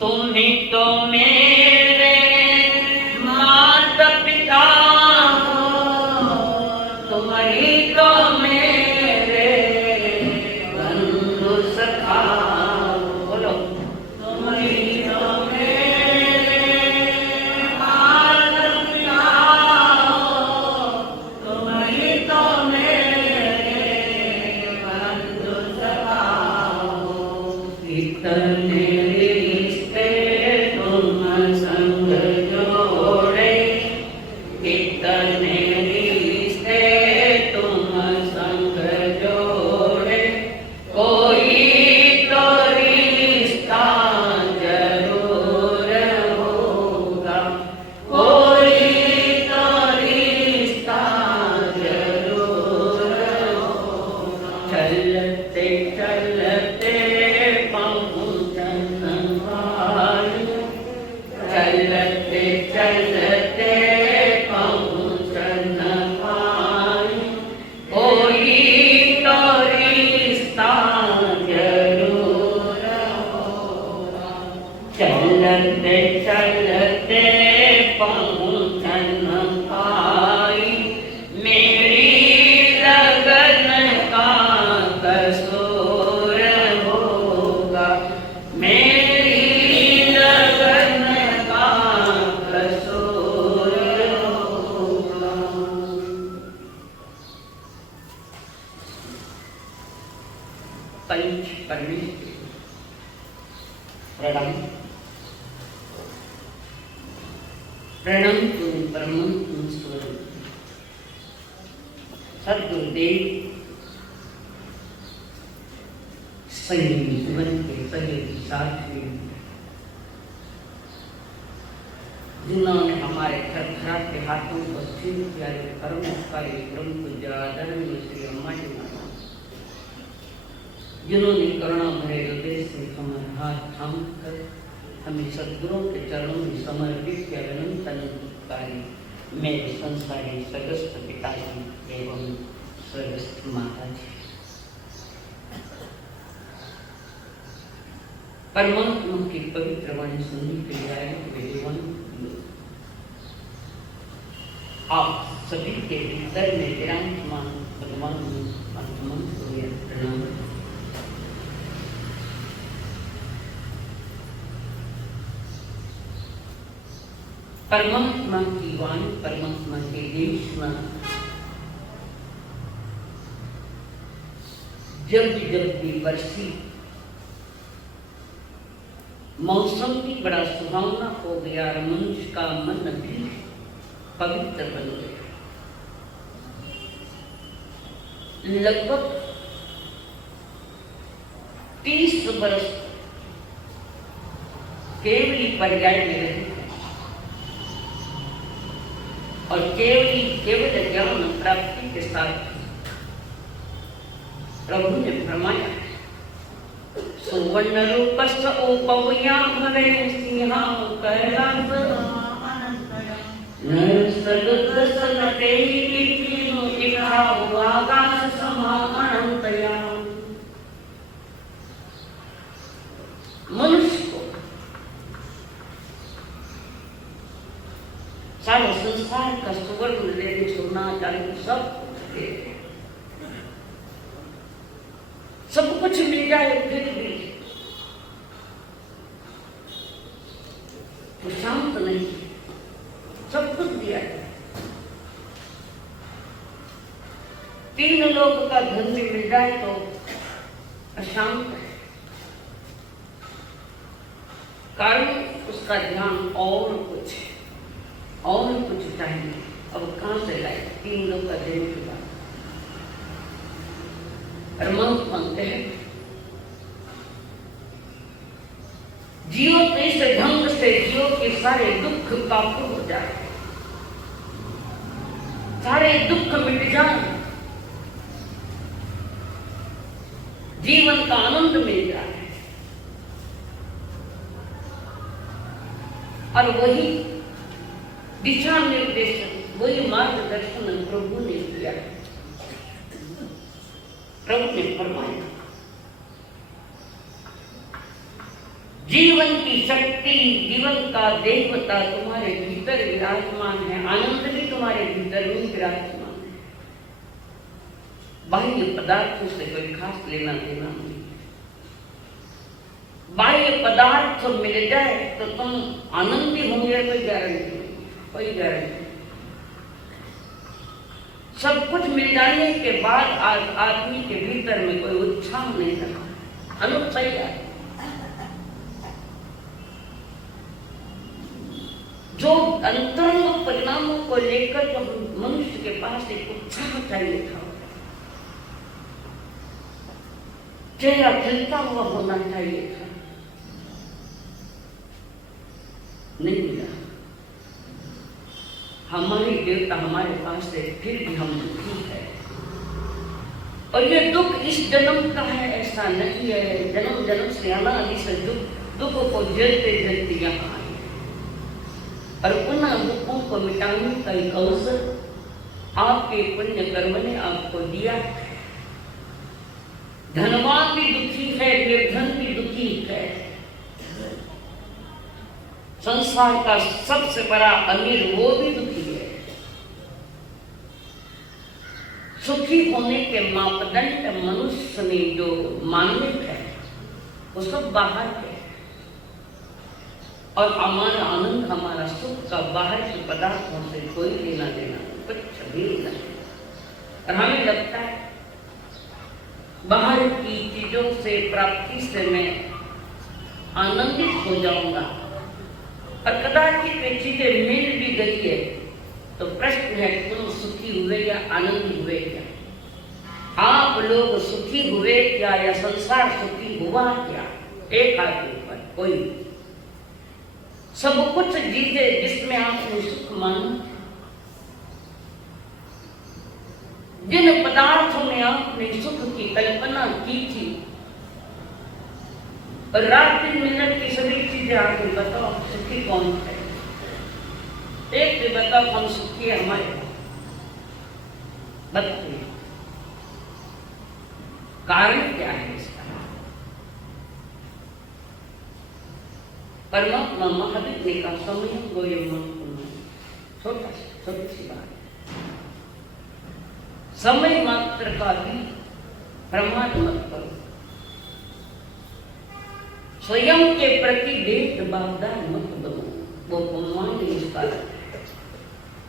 तुम ही तो मेरे माता पिता हो, तुम ही तो मेरे बंधु सखा हो। बोलो तुम ही तो मेरे माता पिता हो, तुम ही तो मेरे बंधु सखा हो। इतने जिन्होंने हमारे घर के हाथों को स्थिर किया, कर्मकारी ब्रह्म पूज्य आदरणीय श्री अम्मा जी महाराज, जिन्होंने करुणा भरे हृदय से हमारे हाथ थाम कर हमें सद्गुरुओं के चरणों में समर्पित किया। अनंत अनंतकारी मेरे संसारी स्वर्गस्थ पिताजी एवं स्वर्गस्थ माता जी, परमात्मा की पवित्र वाणी सुनने के लिए आए विद्वान आप सभी के भीतर में विराजमान भगवान आत्मन को प्रणाम। परमात्मा की वाणी परमात्मा के देश में जब भी बरसी, मौसम भी बड़ा सुहावना हो गया, मनुष्य का मन भी पवित्र बन गया। लगभग 30 वर्ष केवली पर्याय में रहे और केवल ज्ञान प्राप्ति के साथ प्रभु ने फरमाया, सुवर्ण रूपस्य उपवया भवे सिंहा कैलास सदुद्ध सनते कीर्तिनो इखाओ आकाश समा अनंतया। मनुष्य को सारा संसार का सुवर्ण लेने सोना चांदी सब कुछ मिल जाए फिर भी तो शांत नहीं, सब कुछ दिया जाए। 3 लोग का धन भी मिल जाए तो अशांत है, कारण उसका ध्यान और कुछ चाहिए। अब कहां से लाए 3 लोग का धन के बाद? परमात्मा मांगते हैं जियो तो इस ढंग से जियो के सारे दुख काबू हो जाए, सारे दुख मिट जाए, जीवन का आनंद मिल जाए। और वही दिशा निर्देशन, वही मार्गदर्शन प्रभु ने किया। प्रभु ने फरमाया जीवन की शक्ति, जीवन का देवता तुम्हारे भीतर विराजमान है। आनंद भी तुम्हारे भीतर में विराजमान है। बाह्य पदार्थों से कोई खास लेना देना नहीं। बाह्य पदार्थ मिल जाए तो तुम आनंदी होंगे, कोई गारंटी नहीं, कोई गारंटी। सब कुछ मिल जाने के बाद आदमी के भीतर में कोई उत्साह नहीं रहा, अनुत्साही है। जो अंतरंग परिणामों को लेकर जो मनुष्य के पास एक उत्साह चाहिए था, चेहरा खिलता हुआ होना चाहिए था, नहीं मिला। हमारे देवता हमारे पास है, फिर भी हम दुखी है। और ये दुख इस जन्म का है ऐसा नहीं है। जन्म जन्म से अनादि से दुख को झेलते झेलते यहाँ आए और पुनः दुखों को मिटाने का एक अवसर आपके पुण्य कर्म ने आपको दिया। धनवान भी दुखी है, निर्धन भी दुखी है। संसार का सबसे बड़ा अमीर वो भी दुखी है। सुखी होने के मापदंड मनुष्य ने जो मान्य है वो सब बाहर है, और हमारा आनंद, हमारा सुख का बाहर के पदार्थों से कोई लेना देना कुछ भी नहीं। और हमें लगता है बाहर की चीजों से, प्राप्ति से मैं आनंदित हो जाऊंगा, और कदाचित वे चीजें मिल भी गई है तो प्रश्न है तुम सुखी हुए या आनंदी हुए क्या? आप लोग सुखी हुए क्या या संसार सुखी हुआ क्या? एक हाथ ऊपर कोई। सब कुछ चीजें जिसमें आपने सुख माना, जिन पदार्थों में आपने सुख की कल्पना की थी, और रात दिन मिनट की सभी चीजें आगे बताओ सुखी कौन है? एक भी बताओ हम सुखी है हमारे, बताइए कारण क्या है इसका? परमात्मा महावीर ने कहा समय गोयम छोटी सी बात, समय मात्र का भी प्रमाद मत करो। स्वयं के प्रति भेदभावना मत बनो, वो अपमान इसका।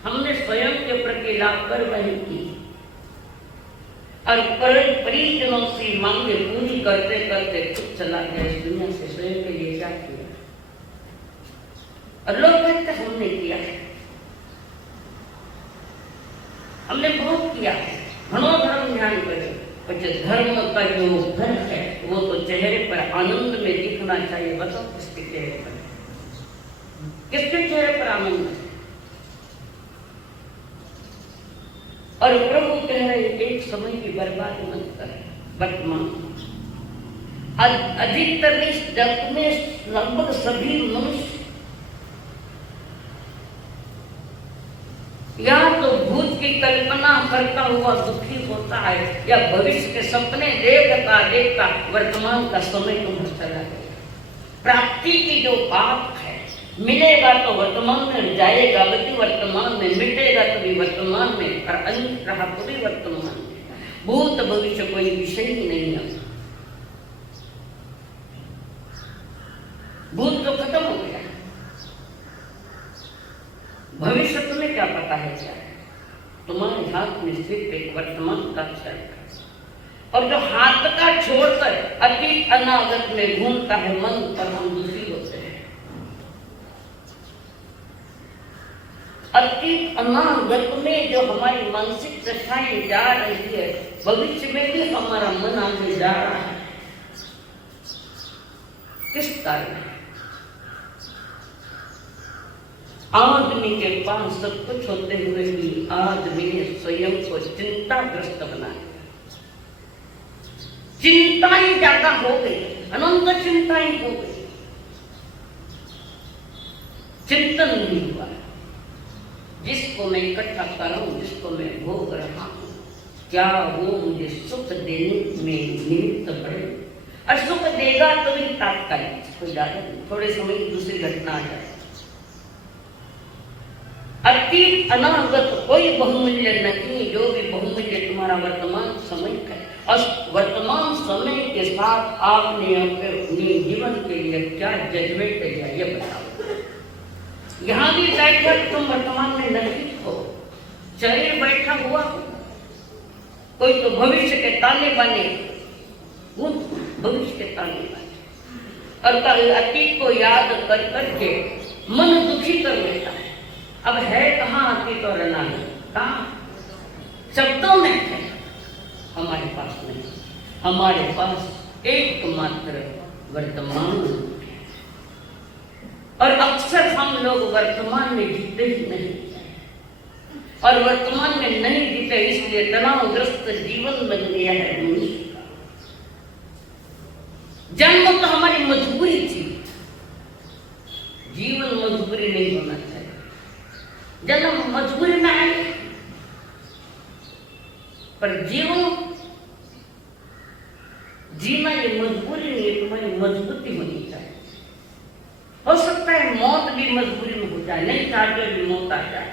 हमने स्वयं के प्रति लापरवाही की और परिजनों से मांगे पूरी करते करते खुद चला गया इस दुनिया से। स्वयं के लिए क्या किया? और लोग कहते हमने किया है, हमने बहुत किया है। घणो धर्म ध्यान करें, धर्म का जो फल है वो तो चेहरे पर आनंद में दिखना चाहिए। बताओ किसके चेहरे पर, किसके चेहरे पर आनंद है? और प्रभु कह रहे एक समय की बर्बादी मत कर, वर्तमान। अधिकतर इस जगत में लगभग सभी मनुष्य या तो भूत की कल्पना करता हुआ दुखी होता है, या भविष्य के सपने देखता देखता वर्तमान का समय तुम्हें चला गया। प्राप्ति की जो बात है, मिलेगा तो वर्तमान में, जाएगा भी वर्तमान में, मिटेगा तो भी वर्तमान में, और अंत रहा तो भी वर्तमान में। भूत भविष्य कोई विषय ही नहीं है। भूत तो खत्म हो गया, भविष्य तुम्हें क्या पता है क्या है? तुम्हारे हाथ में सिर्फ एक वर्तमान का क्षण है, और जो हाथ का छोड़कर अतीत अनागत में घूमता है मन पर हम दुखी होते हैं। अतीत अनागत में जो हमारी मानसिक दशाएं जा रही है, भविष्य में भी हमारा मन आगे जा रहा है। किस कारण? आदमी के पास सब कुछ होते हुए भी आदमी ने स्वयं को चिंताग्रस्त बनाया। चिंताएं ज्यादा हो गई, अनंत चिंताएं हो गई, चिंतन नहीं हुआ। जिसको मैं इकट्ठा कर रहा हूं, जिसको मैं भोग रहा हूं, क्या वो मुझे सुख देने में निमित्त बने? और सुख देगा तो भी तात्कालिक, कोई ज्यादा नहीं, थोड़े समय की दूसरी घटना आ जाए। अतीत अनागत कोई बहुमूल्य नहीं, जो भी बहुमूल्य तुम्हारा वर्तमान समय है। और वर्तमान समय के साथ आपने अपने जीवन के लिए क्या जजमेंट लिया ये बताओ। यहाँ भी बैठा तुम वर्तमान में नहीं हो, शरीर बैठा हुआ, कोई तो भविष्य के ताने बाने, भविष्य के ताने बाने और अतीत को याद कर करके मन दुखी कर लेता है। अब है कहाँ अतीत और अनागत? कहाँ? शब्दों में है, हमारे पास नहीं। हमारे पास एकमात्र वर्तमान है। और अक्सर हम लोग वर्तमान में जीते ही नहीं, और वर्तमान में नहीं जीते इसलिए तनावग्रस्त जीवन बन गया है मनुष्य का। जन्म तो हमारी मजबूरी थी, जीवन मजबूरी नहीं होना चाहिए। जन्म मजबूरी में है, पर जीवन जीना ये मजबूरी नहीं, तुम्हारी मजबूती होनी चाहिए। हो सकता है मौत भी मजबूरी में हो जाए, नहीं चाहते भी मौत आ जाए।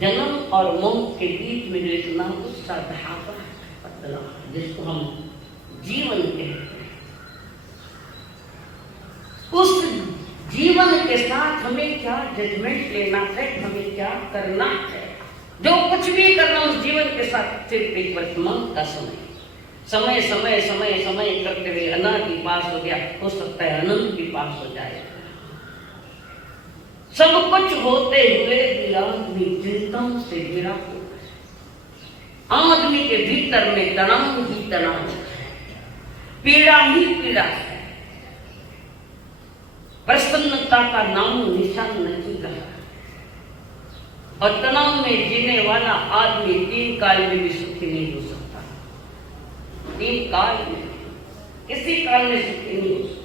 जन्म और मौत के बीच में जो इतना गुस्सा धागा पतला, जिसको हम जीवन कहते हैं, उस जीवन के साथ हमें क्या जजमेंट लेना है, हमें क्या करना है। जो कुछ भी करना उस जीवन के साथ सिर्फ एक वर्तमान का समय समय समय समय समय करते हुए अनादि पास हो गया, हो सकता है अनंत भी पास हो जाए। सब कुछ होते हुए भी आदमी चिंताओं से घिरा हुआ। आदमी के भीतर में तनाव ही तनाव है, पीड़ा ही पीड़ा है, प्रसन्नता का नाम निशान नहीं रहा। और तनाव में जीने वाला आदमी 3 काल में भी सुखी नहीं हो सकता। 3 काल में, किसी काल में सुखी नहीं हो सकता।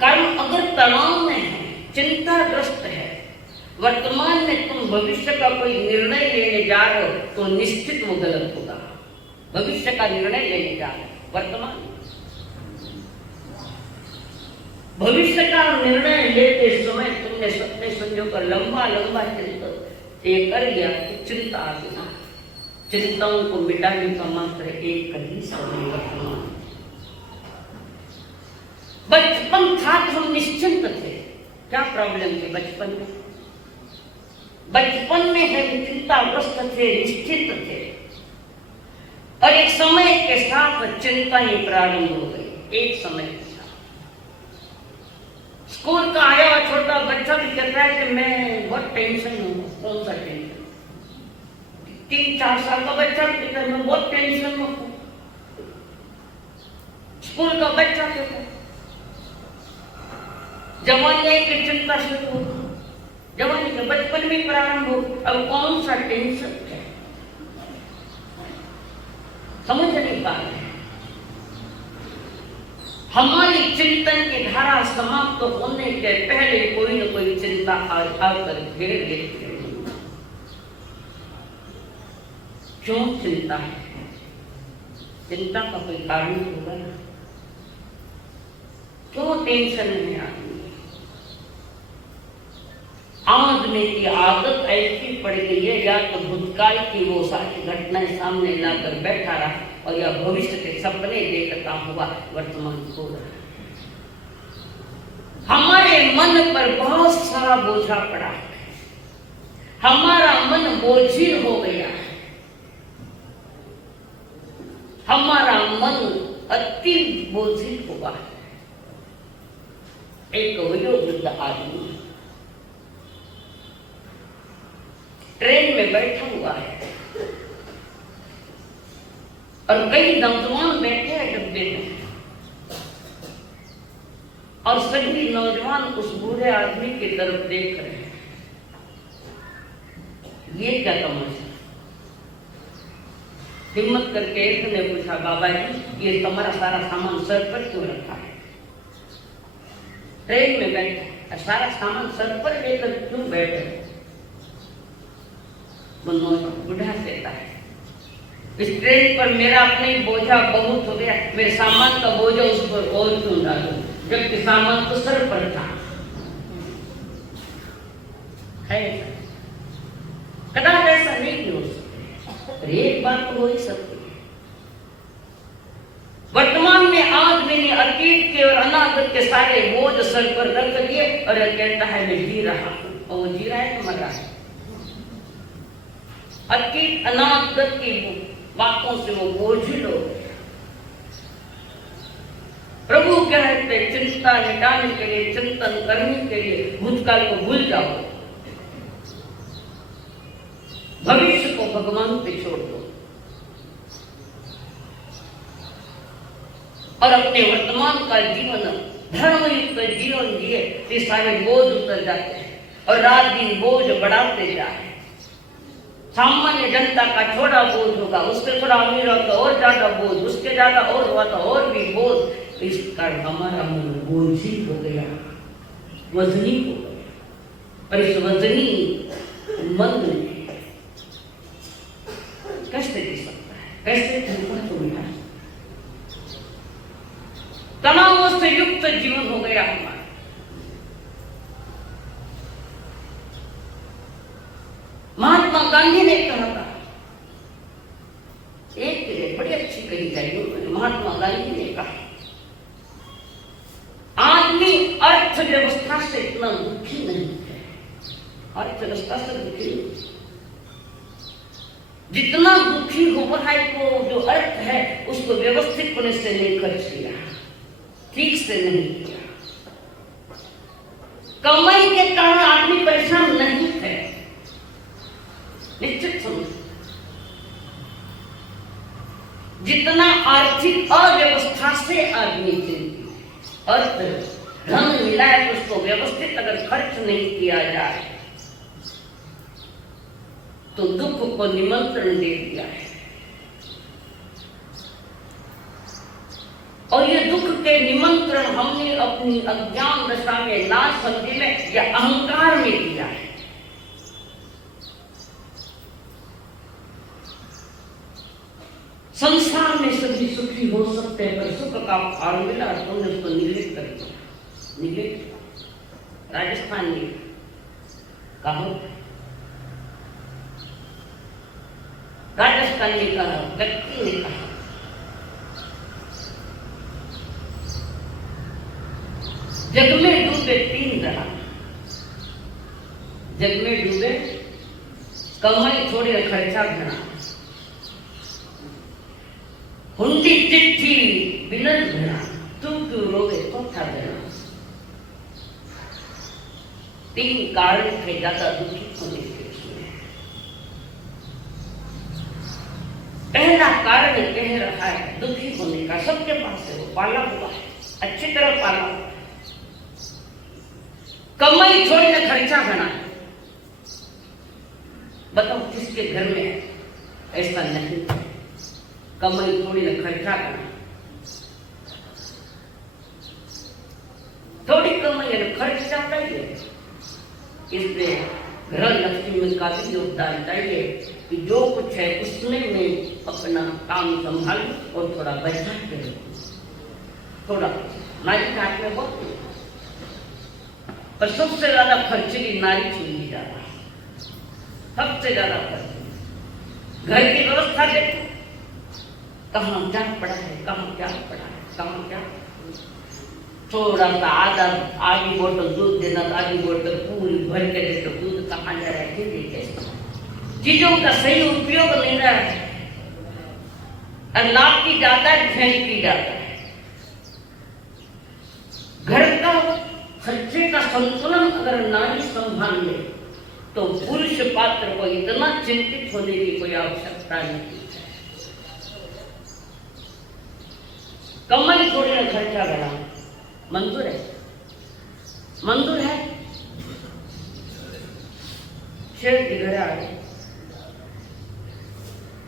कर्म अगर तनाव में है, चिंताग्रस्त है, वर्तमान में तुम भविष्य का कोई निर्णय लेने जा रहे हो तो निश्चित वो गलत होगा। भविष्य का निर्णय लेने जा रहे हो, वर्तमान भविष्य का निर्णय लेते समय तुमने सपने संजो कर लंबा लंबा चिंता ये कर लिया तो चिंता आ गई। चिंताओं को मिटाने का मात्र एक ही समय वर्तमान। बचपन था तो हम निश्चिंत थे, क्या प्रॉब्लम थी बचपन में? बचपन में हम चिंताग्रस्त थे, निश्चिंत थे, और एक समय के साथ चिंता ही प्रारंभ हो गई। एक समय के साथ स्कूल का आया हुआ छोटा बच्चा भी कहता है कि मैं बहुत टेंशन हूँ। कौन सा टेंशन? 3-4 साल का बच्चा भी कहता है मैं बहुत टेंशन में हूँ। स्कूल का बच्चा कहता है जवानी की चिंता शुरू हो, जवानी का बचपन में प्रारंभ हो, अब कौन सा टेंशन है? समझ नहीं पा रहे। हमारी चिंतन की धारा समाप्त होने के पहले कोई न कोई चिंता आकर घेर लेती है। क्यों चिंता है? चिंता का कोई कारण होगा ना? क्यों टेंशन में आदमी? आदमी की आदत ऐसी पड़ गई है, या तो भूतकाल की वो सारी घटनाएं सामने लाकर बैठा रहा और या भविष्य के सपने देखता हुआ वर्तमान को रहा। हमारे मन पर बहुत सारा बोझा पड़ा है, हमारा मन बोझिल हो गया है, हमारा मन अति बोझिल हुआ है। एक वयोवृद्ध आदमी ट्रेन में बैठा हुआ है और कई नौजवान बैठे हैं डब्बे में, और सभी नौजवान उस बूढ़े आदमी की तरफ देख रहे हैं। ये क्या तमाशा? हिम्मत करके एक ने पूछा, बाबा जी ये तुम्हारा सारा सामान सर पर क्यों रखा है? ट्रेन में बैठे सारा सामान सर पर लेकर क्यों बैठे? वो बूढ़ा कहता है इस ट्रेन पर मेरा अपने बोझा बहुत हो गया, मेरे सामान का बोझा उस पर और क्यों डालूं, जबकि सामान तो सर पर था। है कदाच ऐसा नहीं हो सकता। एक बात तो हो ही सकती है, वर्तमान में आज मैंने अतीत के और अनागत के सारे बोझ सर पर रख दिए और कहता है मैं जी रहा हूं, और वो जी रहा है तो मर रहा है। अतीत अनागत की बातों से वो बोझिल हो गए। प्रभु कहते चिंता मिटाने के लिए, चिंतन करने के लिए भूतकाल को भूल जाओ, भविष्य को भगवान पे छोड़ दो और अपने वर्तमान का जीवन धर्मयुक्त जीवन जिए, ये सारे बोझ उतर जाते हैं और रात दिन बोझ बढ़ाते जाए। सामान्य जनता का छोटा बोझ होगा, उसके थोड़ा अमीर होगा और ज्यादा बोझ, उसके ज्यादा और हुआ तो और भी बोझ। इस कारण हमारा मन बोझी हो गया, वजनी हो गया, और इस वजनी मन में कैसे दे सकता है, कैसे चिंता को मिटा, तनाव से युक्त जीवन हो गया हमारा। महात्मा गांधी ने कहा था, एक बड़ी अच्छी कही जाएगी, महात्मा गांधी ने कहा आदमी अर्थव्यवस्था से इतना दुखी नहीं है, अर्थव्यवस्था से दुखी नहीं, जितना दुखी हुआ है वो जो अर्थ है उसको व्यवस्थित होने से नहीं खर्च किया, ठीक से नहीं किया। कमाई के कारण आदमी परेशान नहीं है, निश्चित समझ। जितना आर्थिक अव्यवस्था से आदमी चिंतित, अर्थ धन मिला है तो उसको व्यवस्थित अगर खर्च नहीं किया जाए तो दुख को निमंत्रण दे दिया है। और ये दुख के निमंत्रण हमने अपनी अज्ञान दशा में, नासमझी में या अहंकार में दिया है। संसार में सभी सुखी हो सकते हैं, पर सुख का फार्मूला तुमने उसको निगलेक्ट कर दिया, निगलेक्ट। राजस्थान में कहावत, राजस्थान में कहा, व्यक्ति ने कहा, जग में डूबे तीन जहां, जग में डूबे कमाई थोड़ी और खर्चा घना, हुंडी चिट्ठी बिलन घना, तू क्यों रोवे चौथा घना। तीन कारण थे ज्यादा दुखी होने के। पहला कारण कह रहा है दुखी होने का, सबके पास है, वो पाला हुआ है, अच्छी तरह पाला हुआ है, कमाई छोड़ के खर्चा घना। बताओ किसके घर में ऐसा नहीं, कमाई थोड़ी न खर्चा करना, थोड़ी कमाई है खर्च जाता ही है। इसलिए घर लक्ष्मी में काफी योगदान चाहिए कि जो कुछ है उसमें मैं अपना काम संभालूं और थोड़ा बचा के रखूं, थोड़ा नारी के हाथ में बहुत, पर सबसे ज्यादा खर्चीली नारी चुनी जा रहा है, सबसे ज्यादा खर्च। घर की व्यवस्था देखो, कहाँ क्या पड़ा है, कहाँ क्या पड़ा है, कहाँ क्या, थोड़ा सा आधी बोतल दूध देना, आधी बोतल पूरी भर के दे तो दूध कहाँ जा रहा है, चीजों का सही उपयोग नहीं रहा है, और लाभ की जाता है, फेंक की जाता है। घर का खर्चे का संतुलन अगर नारी संभाल ले तो पुरुष पात्र को इतना चिंतित होने की कोई आवश्यकता नहीं है। कमाई थोड़ी ना खर्चा करा, मंजूर है, मंजूर है। शेर के घर आए,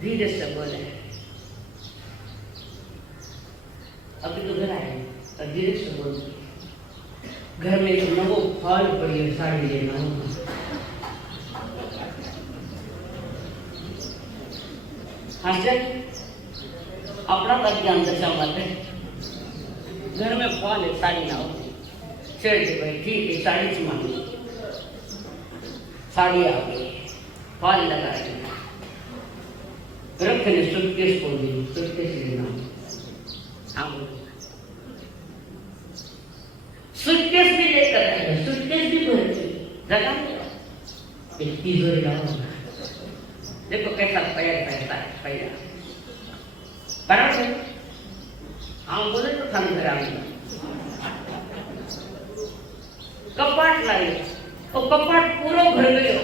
धीरे से बोले, अभी तो घर आए और धीरे से बोले, घर में तो नवो फल पड़ी है, साड़ी लेना हास्य अपना का ज्ञान दशा मत है। घर में फॉल है, साड़ी ना हो चढ़ के भाई ठीक है, साड़ी से मांगी, साड़ी आ गई, फॉल लगा दी, रखने सूटकेस खोल दी, सूटकेस लेना, हाँ बोलो, सूटकेस भी लेकर आएगा, सूटकेस भी भर दी, जगह इतनी जोर लगाओ, देखो कैसा पैर पैसा पैर, बराबर, हाँ बोले तो थम कराऊंगा, कपाट लाई, तो कपाट पूरा भर गयो,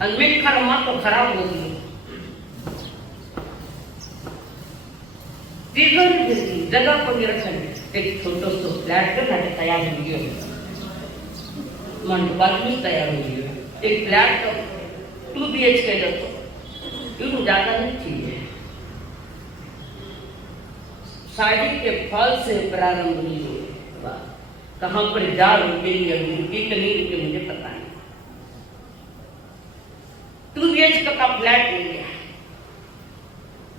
और मीठा रमा तो खराब हो गई, तिजोरी जगह पर रखने एक छोटा सा फ्लैट का घर तैयार हो गया, मंडपाल में तैयार हो गया, एक फ्लैट का 2 BHK का तो यूं ज्यादा नहीं चाहिए। साड़ी के फल से प्रारंभ हुई है, कहाँ पर जा रुके कितनी रुके मुझे पता नहीं। 2 BHK का फ्लैट ले लिया,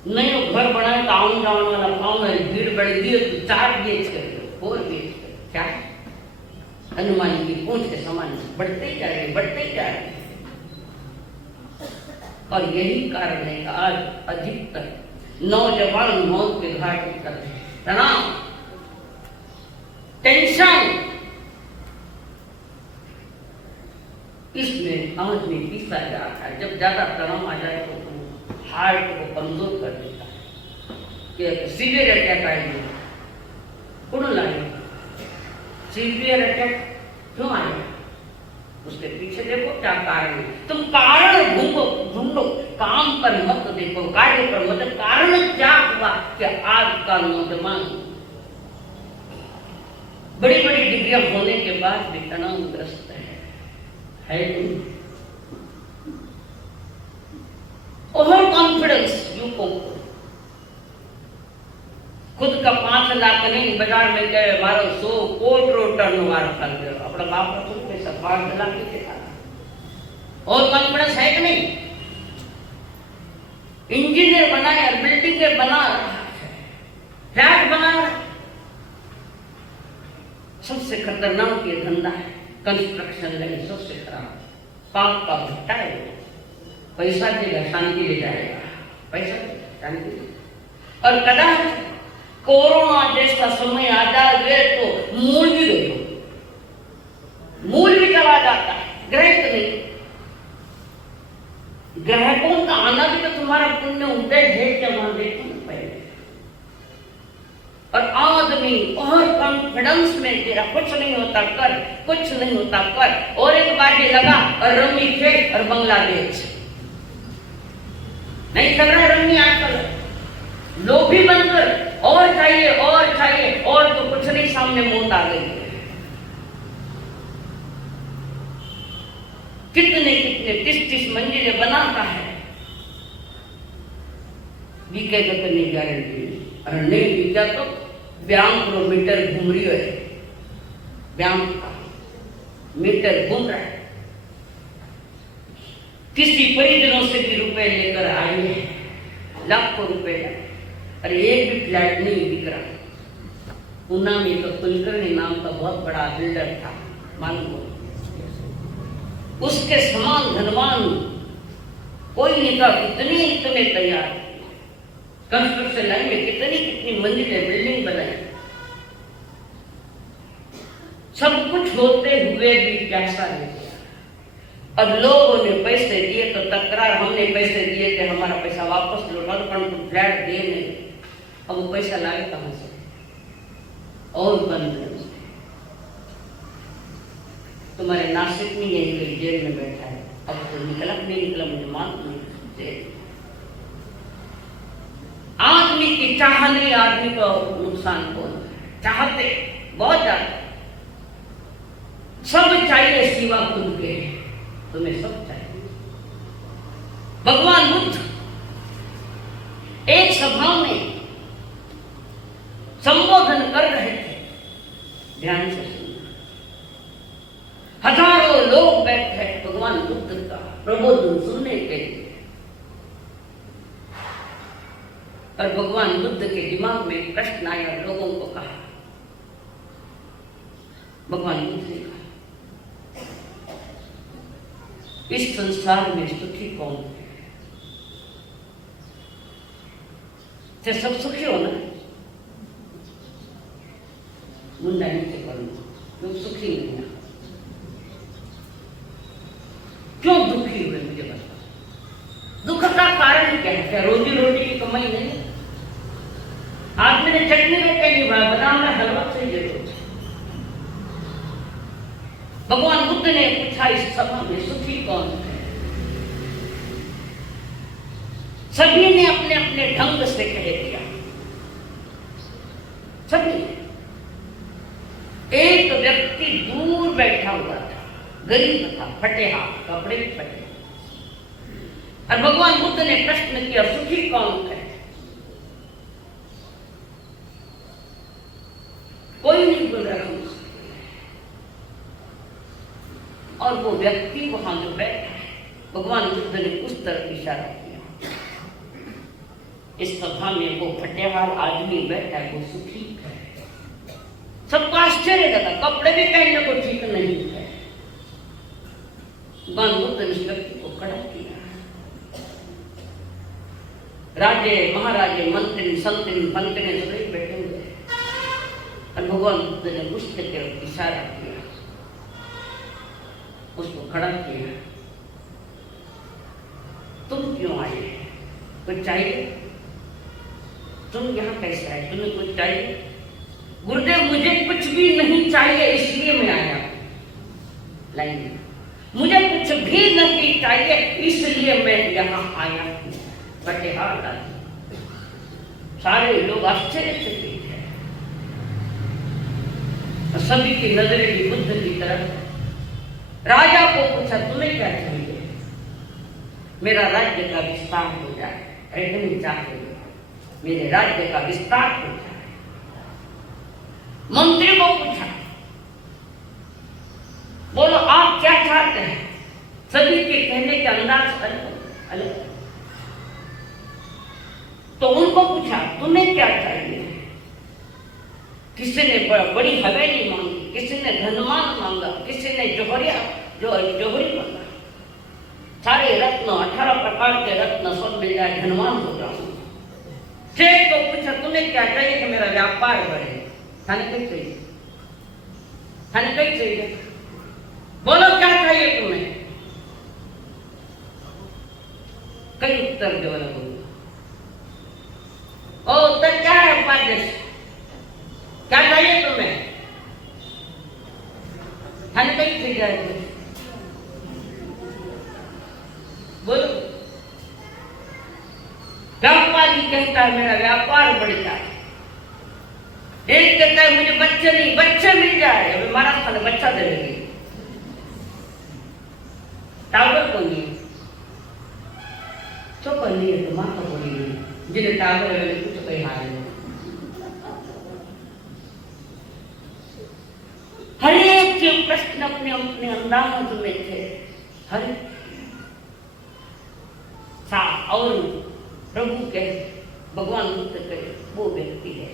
नहीं वो घर बनाए तो आउन जाने वाला गाँव में भीड़ बढ़ गई तो 4 BHK 4 BHK क्या हनुमान की पूंछ के समान बढ़ते ही जा रहे, बढ़ते ही जा रहे। और यही कारण है कि आज अधिकतर नौजवान मौत के घाट उतर रहे हैं। तनाव, टेंशन, इसमें आदमी पीसा जा रहा है। जब ज्यादा तनाव आ जाए तो हार्ट को कमजोर कर देता है कि सीवियर अटैक आएगी, कौन लाएगा सीवियर अटैक, क्यों आएगा? उसके पीछे देखो क्या कारण है। तुम कारण ढूंढो, काम पर मत देखो, कार्य पर मत। कारण क्या हुआ कि आज का नौजवान बड़ी बड़ी डिग्रियां होने के बाद भी तनावग्रस्त है नहीं? ओवर कॉन्फिडेंस युवकों को, खुद का 5 लाख नहीं बाजार में गए मारो 100 करोड़ टर्नओवर कर दे, अपना बाप का खुद पैसा 5 लाख के दिखा, और कॉन्फिडेंस है कि नहीं? इंजीनियर बनाए, बिल्डिंग बना रहा है, फ्लैट बना रहा है, सबसे खतरनाक ये धंधा है कंस्ट्रक्शन लाइन, सबसे खराब, पाप का भट्टा है। पैसा देगा शांति ले जाएगा, पैसा शांति, और कदाच कोरोना जैसा समय आ जाए तो मूल भी देखो, मूल भी चला जाता है, ग्रहित नहीं। ग्राहकों का आना भी तो तुम्हारा पुण्य उदय है क्या, वहां देखो पहले। और आदमी और कॉन्फिडेंस में तेरा कुछ नहीं होता कर, कुछ नहीं होता कर, और एक बाजी लगा और रम्मी खेल और बांग्लादेश नहीं चल रहा है। रम्मी आजकल लोभी बनकर और चाहिए और चाहिए, और तो कुछ नहीं, सामने मौत आ गई। कितने कितने 30 मंजिलें बनाता है, बिकेगा तो नहीं गारंटी, और नहीं बिका तो व्यायाम करो, मीटर घूम रही है, व्यायाम का मीटर घूम रहा है। किसी परिजनों से भी रुपए लेकर आए हैं, लाखों रुपए का, अरे एक भी फ्लैट नहीं बिक रहा। पूना में तो कुलकर्णी नाम का बहुत बड़ा बिल्डर था, मालूम, उसके समान धनवान कोई नहीं था। इतने तैयार कंस्ट्रक्शन लाइन में कितनी मंजिलें बिल्डिंग बनाई, सब कुछ होते हुए भी कैसा नहीं किया। और लोगों ने पैसे दिए तो तकरार, हमने पैसे दिए थे हमारा पैसा वापस लौटा दो, परंतु फ्लैट दे नहीं। अब वो पैसा लाए कहां से? और कॉन्फिडेंस, तुम्हारे नासिक में यही जेल में बैठा है, अब तो निकला नहीं निकला मुझे मालूम नहीं। आदमी की चाह नहीं, आदमी को नुकसान कौन चाहते बहुत ज्यादा, सब चाहिए सिवा खुद के, तुम्हें सब चाहिए। भगवान बुद्ध एक सभा में संबोधन कर रहे थे, ध्यान से सुनना। हजारों लोग बैठे भगवान बुद्ध का प्रबोधन सुनने के लिए, और भगवान बुद्ध के दिमाग में एक प्रश्न आया, लोगों को कहा, भगवान बुद्ध ने कहा, इस संसार में सुखी कौन है? तो सब सुखी हो ना? मुंडा नीचे करो, लोग सुखी नहीं है। क्यों दुखी हुए मुझे बताओ? दुख का कारण क्या है? क्या रोजी रोटी की कमाई नहीं? आदमी ने चटनी में कहीं बदाम में हलवा से जरूरत है। भगवान बुद्ध ने पूछा इस सभा में सुखी कौन है? सभी ने अपने अपने ढंग से कह दिया, सभी। एक व्यक्ति दूर बैठा हुआ था, गरीब था, फटे हाथ, कपड़े भी फटे। और भगवान बुद्ध ने प्रश्न किया, सुखी कौन है? कोई नहीं बोल रहा हूं। और वो व्यक्ति वहां जो बैठा है, भगवान बुद्ध ने उस तरफ इशारा किया। इस सभा में वो फटेहाल आदमी बैठा है, वो सुखी है। सबको आश्चर्य लगा, कपड़े भी पहनने को ठीक नहीं है। भगवान बुद्ध ने उस व्यक्ति को खड़ा किया। राजे, महाराजे, मंत्री, संतरी, मंत्री सभी बैठे हुए हैं। और भगवान बुद्ध ने उसके तरफ इशारा किया, उसको खड़ा किया। तुम क्यों आए? कुछ चाहिए? तुम यहाँ कैसे आए? तुम्हें कुछ चाहिए? गुरुदेव, मुझे कुछ भी नहीं चाहिए, इसलिए मैं आया। लाइन, मुझे कुछ भी नहीं चाहिए, इसलिए मैं यहाँ आया। फटेहाल आदमी। सारे लोग आश्चर्य से देखे, सभी की नजरें भी बुद्ध की तरफ। राजा को पूछा, तुम्हें क्या चाहिए? मेरा राज्य का विस्तार हो जाए। नहीं चाहिए, मेरे राज्य का विस्तार हो जाए। मंत्री को पूछा, बोलो आप क्या चाहते हैं? सभी के कहने के अंदाज अलग। तो उनको पूछा, तुम्हें क्या चाहिए? किसी ने बड़ी हवेली मांगी, किसी ने धनमान मांगा, किसी ने जोहरी मांगा। सारे रत्न, 18 प्रकार के रत्न सब मिल जाए, धनवान हो जाऊं। सेठ को पूछा, तुम्हें क्या चाहिए कि मेरा व्यापार बढ़े? थाने कहीं चाहिए, थाने कहीं चाहिए, बोलो क्या चाहिए तुम्हें? कई उत्तर जो बोलो। ओ उत्तर क्या है? उपाध्यक्ष, क्या चाहिए तुम्हें? थाने कहीं चाहिए जाएगी, बोलो। व्यापारी कहता है मेरा व्यापार बढ़ जाए। एक कहता है मुझे बच्चे नहीं, बच्चे मिल जाए। अभी महाराज खाने बच्चा दे देंगे। टावर को नहीं, तो कर लिए तो माता को नहीं, जिन्हें टावर है कुछ कहीं हार नहीं। हर एक के प्रश्न अपने अपने अंदाज में थे, हर और प्रभु के भगवान बुद्ध के वो व्यक्ति है।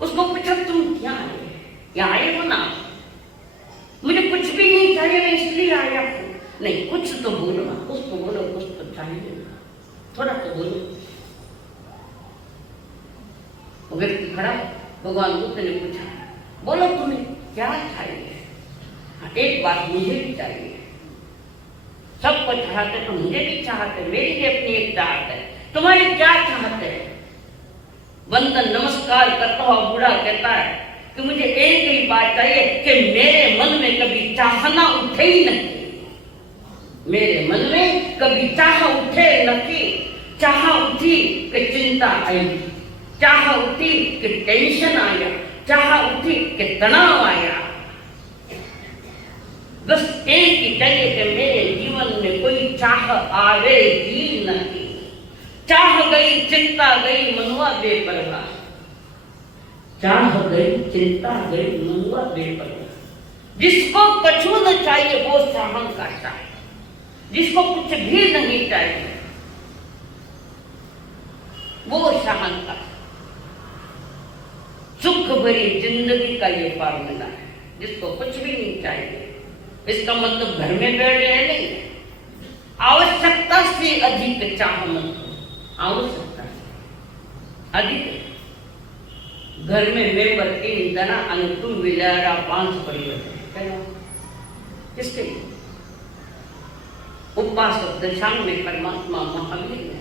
उसको पूछा, तुम क्या आए? यहाँ आए हो ना? मुझे कुछ भी नहीं चाहिए, मैं इसलिए आया हूँ। नहीं, कुछ तो बोलो ना, कुछ तो बोलो, कुछ तो चाहिए, थोड़ा तो बोलो। वो व्यक्ति खड़ा, भगवान बुद्ध ने पूछा, बोलो तुम्हें क्या चाहिए? एक बात मुझे भी चाहिए। सबको चाहते तो मुझे भी चाहते, मेरी भी अपनी एक चाहत है। तुम्हारी क्या चाहत है? वंदन नमस्कार करता हुआ बूढ़ा कहता है कि मुझे एक ही बात चाहिए कि मेरे मन में कभी चाहना उठे ही नहीं। मेरे मन में कभी चाह उठे नहीं। चाह उठी कि चिंता आई, चाह उठी कि टेंशन आया, चाह उठी कि तनाव आया। बस एक ही चाहिए कि मेरे जीवन में कोई चाह आवे ही नहीं। चाह गई चिंता गई मनुआ बेपरवाह, चाह गई चिंता गई मनुआ बेपरवाह। जिसको कछु न चाहिए वो साहन करता है, जिसको कुछ भी नहीं चाहिए वो शांता सुख भरी जिंदगी का ये फार्मूला है, जिसको कुछ भी नहीं चाहिए। इसका मतलब घर में बैठ रहे नहीं, आवश्यकता से अधिक चाह मत करो, आवश्यकता से अधिक। घर में मेंबर 3 जना अनुकूल विचारा 5 परिवर्तन किसके लिए? उपासक दशांग में परमात्मा महावीर है।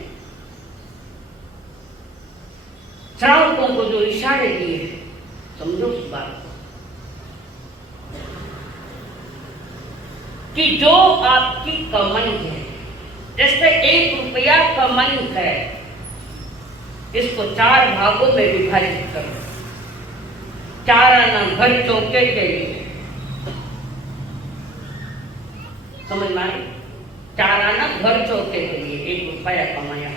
श्रावकों को जो इशारे दिए, समझो उस बात को कि जो आपकी कमाई है, जैसे 1 रुपया कमाई है, इसको 4 भागों में विभाजित करो। 4 आना घर चौके के लिए, समझ में आई? 4 आना घर चौके के लिए 1 रुपया कमाया,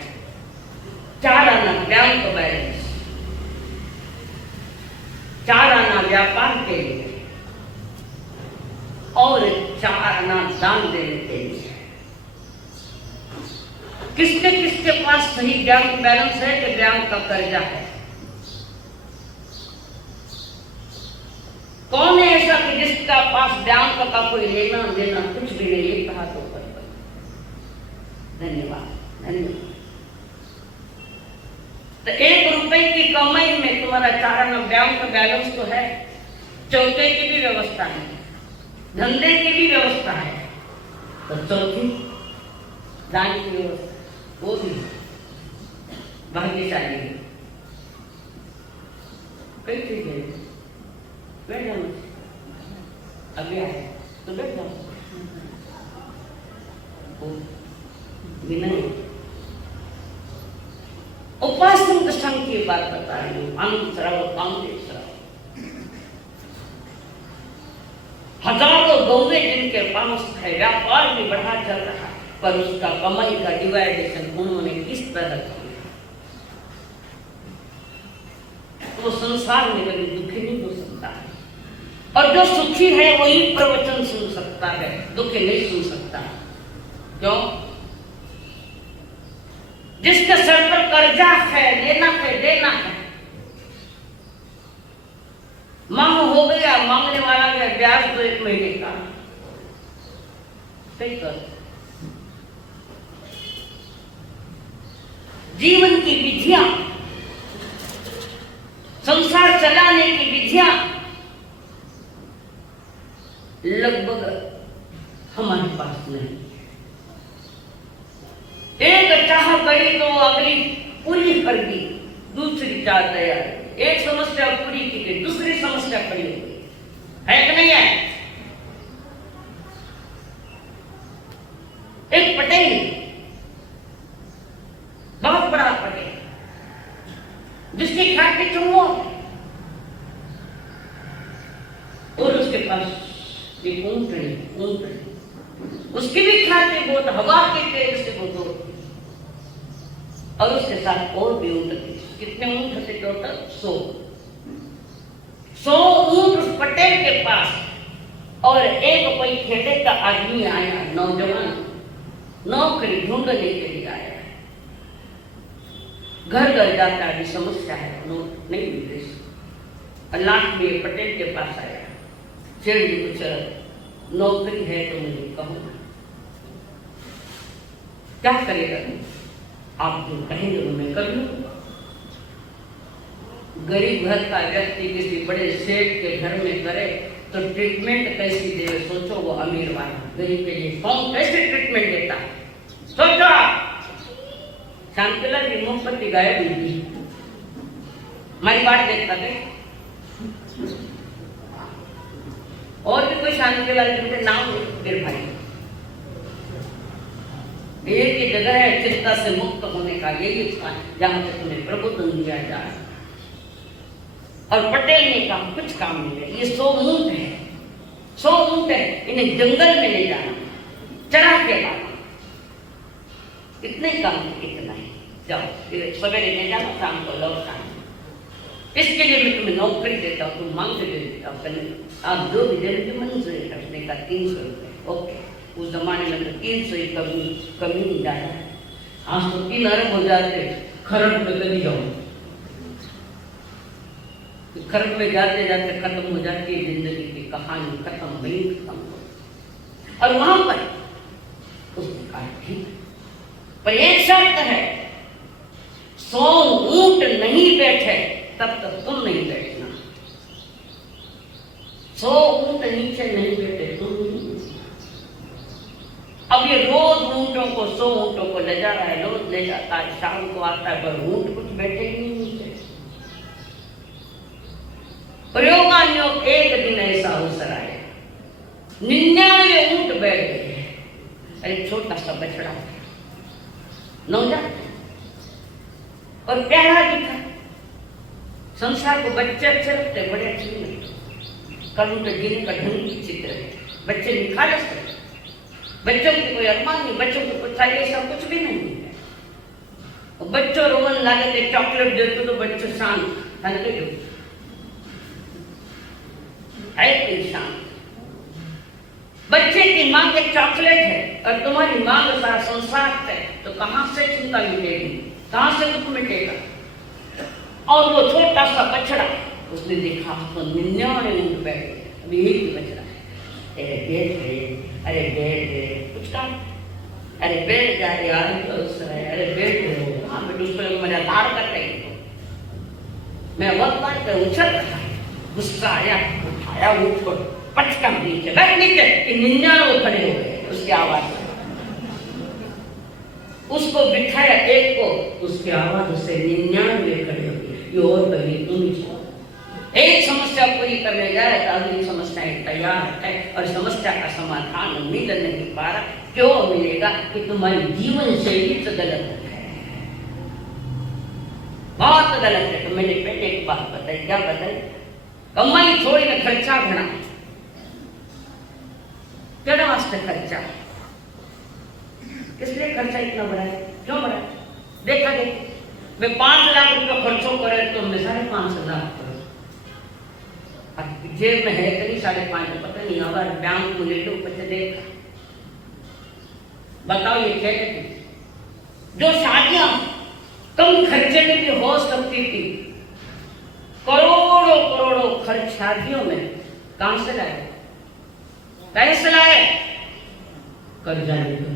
4 आना बैंक बैलेंस, 4 आना व्यापार के लिए और 4 आना दान देने के लिए। किसके किसके पास सही बैंक बैलेंस है कि बैंक का कर्जा है? कौन है ऐसा कि जिसका पास बैंक का कोई लेना देना कुछ भी नहीं? एक हाथ ऊपर कर। धन्यवाद, धन्यवाद। तो 1 रुपए की कमाई में तुम्हारा 4 आना बैंक बैलेंस तो है, चौथे की भी व्यवस्था है, धंधे की भी व्यवस्था है, तो चौथी दान की व्यवस्था, वो भी भाग्यशाली है। कई चीजें बैठ जाओ, अभी आए तो बैठ जाओ। विनय उपासना दशंग की बात बता रही हूँ। आनंद श्रावक, कामदेव श्रावक, हजारों गौवे जिनके पास है, व्यापार भी बढ़ा चल रहा है, पर उसका कमाई का डिवाइडेशन उन्होंने किस तरह किया? वो संसार में कभी दुखी नहीं हो सकता है, और जो सुखी है वही प्रवचन सुन सकता है, दुखी नहीं सुन सकता। क्यों? जिसके सर पर कर्जा है, लेना है, देना है, मांग हो गया, मांगने वाला है, ब्याज तो 1 महीने का, सही कर। जीवन की विधियां, संसार चलाने की विधियां लगभग हमारे पास नहीं। एक चाह करी तो अगली पूरी कर दी, दूसरी चाह तैयार। एक समस्या पूरी की गई, दूसरी समस्या खड़ी हो गई, है कि नहीं है? एक पटेल, बहुत बड़ा पटेल, जिसकी खाते चुनो और उसके पास एक ऊंटनी, उसकी भी खाते बहुत हवा के तेज से बहुत, और उसके साथ और भी ऊंट थे। कितने ऊंट थे टोटल? 100 ऊंट उस पटेल के पास, और एक कोई खेड़े का आदमी आया, नौजवान, नौकरी ढूंढने के लिए आया, घर घर जाता है, समस्या है, नहीं मिलती। और लास्ट में पटेल के पास आया, सेठ जी कुछ नौकरी है तो मुझे कहो, क्या करेगा? आप जो कहेंगे वो मैं कर लूंगा। गरीब घर का व्यक्ति किसी बड़े सेठ के घर में करे तो ट्रीटमेंट कैसी दे? सोचो, वो अमीर वाला गरीब के लिए कौन कैसे ट्रीटमेंट देता है? सोचो। शांतिलाल जी मोमबत्ती गायब हुई थी, हमारी बात देखता थे, और भी कोई शांतिलाल जी के नाम फिर भाई, एक ही जगह है चिंता से मुक्त होने का, यही स्थान जहां से तुम्हें प्रबोधन दिया जाए। और पटेल ने कहा कुछ काम नहीं है, ये 100 ऊंट है, 100 ऊंट है, इन्हें जंगल में ले जाना, चरा के लाना, इतने काम इतना है, जाओ सवेरे ले जाना, शाम को लौट आना। इसके लिए मैं तुम्हें नौकरी देता हूँ, तुम मांग के देता हूँ, आप जो भी दे रहे मंजूरी करने का 300 रुपये। ओके, उस जमाने में तो 300 ही कमी नहीं जाता है, आज तो 3 अरब हो जाते, खरड़ में कभी जाऊं, खरड़ में जाते जाते खत्म हो जाती है जिंदगी की कहानी, खत्म हुई, खत्म हो। और वहां पर उसने कहा ठीक, पर एक शर्त है, 100 ऊंट नहीं बैठे तब तक तुम नहीं बैठना। 100 ऊंट नीचे नहीं बैठे तुम नहीं। अब ये रोज ऊंटों को 100 ऊंटों को ले जा रहा है, रोज ले जाता है, शाम को आता है, पर ऊंट कुछ बैठे ही नहीं नीचे। प्रयोगान्योग एक दिन ऐसा अवसर आया, 99 ऊंट बैठ गए। अरे छोटा सा बछड़ा नौजात और प्यारा दिखा। संसार को बच्चे अच्छे लगते, बड़े अच्छे नहीं लगते। कल उनके जीने का ढंग की चित्र है, बच्चे निखालस है, बच्चों की कोई अरमान नहीं, बच्चों को कुछ चाहिए ऐसा कुछ भी नहीं है। बच्चों रोमन लागते चॉकलेट देते तो बच्चे शांत हल्के जो है शांत। बच्चे की मांग एक चॉकलेट है और तुम्हारी मांग सारा संसार है, तो कहां से चिंता मिटेगी, कहां से दुख मिटेगा। और वो छोटा सा बछड़ा, उसने देखा तो 99 ऊंट बैठ गए, अभी एक ही बछड़ा है। अरे बैठ गए, अरे बैठ गए, कुछ काम, अरे बैठ जा यार, अरे बैठ गए। हाँ मैं दूसरे को मेरा तार कर रही हूँ, मैं बहुत बार पे उछल रहा, गुस्सा आया, उठाया ऊंट को, पटकन नीचे बैठ नीचे, 99 खड़े हो गए उसकी आवाज से। उसको बिठाया एक को, उसकी आवाज से 99 खड़े हो गए। ये और पहले तुम ही एक समस्या पूरी करने जाए तो अगली समस्या तैयार है, और समस्या का समाधान मिल नहीं पा रहा। क्यों मिलेगा? कि तुम्हारी जीवन शैली तो गलत है, बहुत गलत है। तो मैंने पहले एक बात बताई, क्या बताई? कमाई थोड़ी ना, खर्चा घना। क्या वास्ते खर्चा? किस लिए खर्चा इतना बढ़ा है? क्यों बढ़ा है? देखा देख, मैं 5 लाख रुपया खर्चो करे तो मैं 5.5 लाख करो। जेब में है कहीं 5.5, पता नहीं, अगर बैंक को ले लो बच्चे देख, बताओ ये क्या है? जो शादियां कम खर्चे में भी हो सकती थी, करोड़ों करोड़ों खर्च शादियों में कहां से लाए? कैसे लाए? कर्जा लेकर।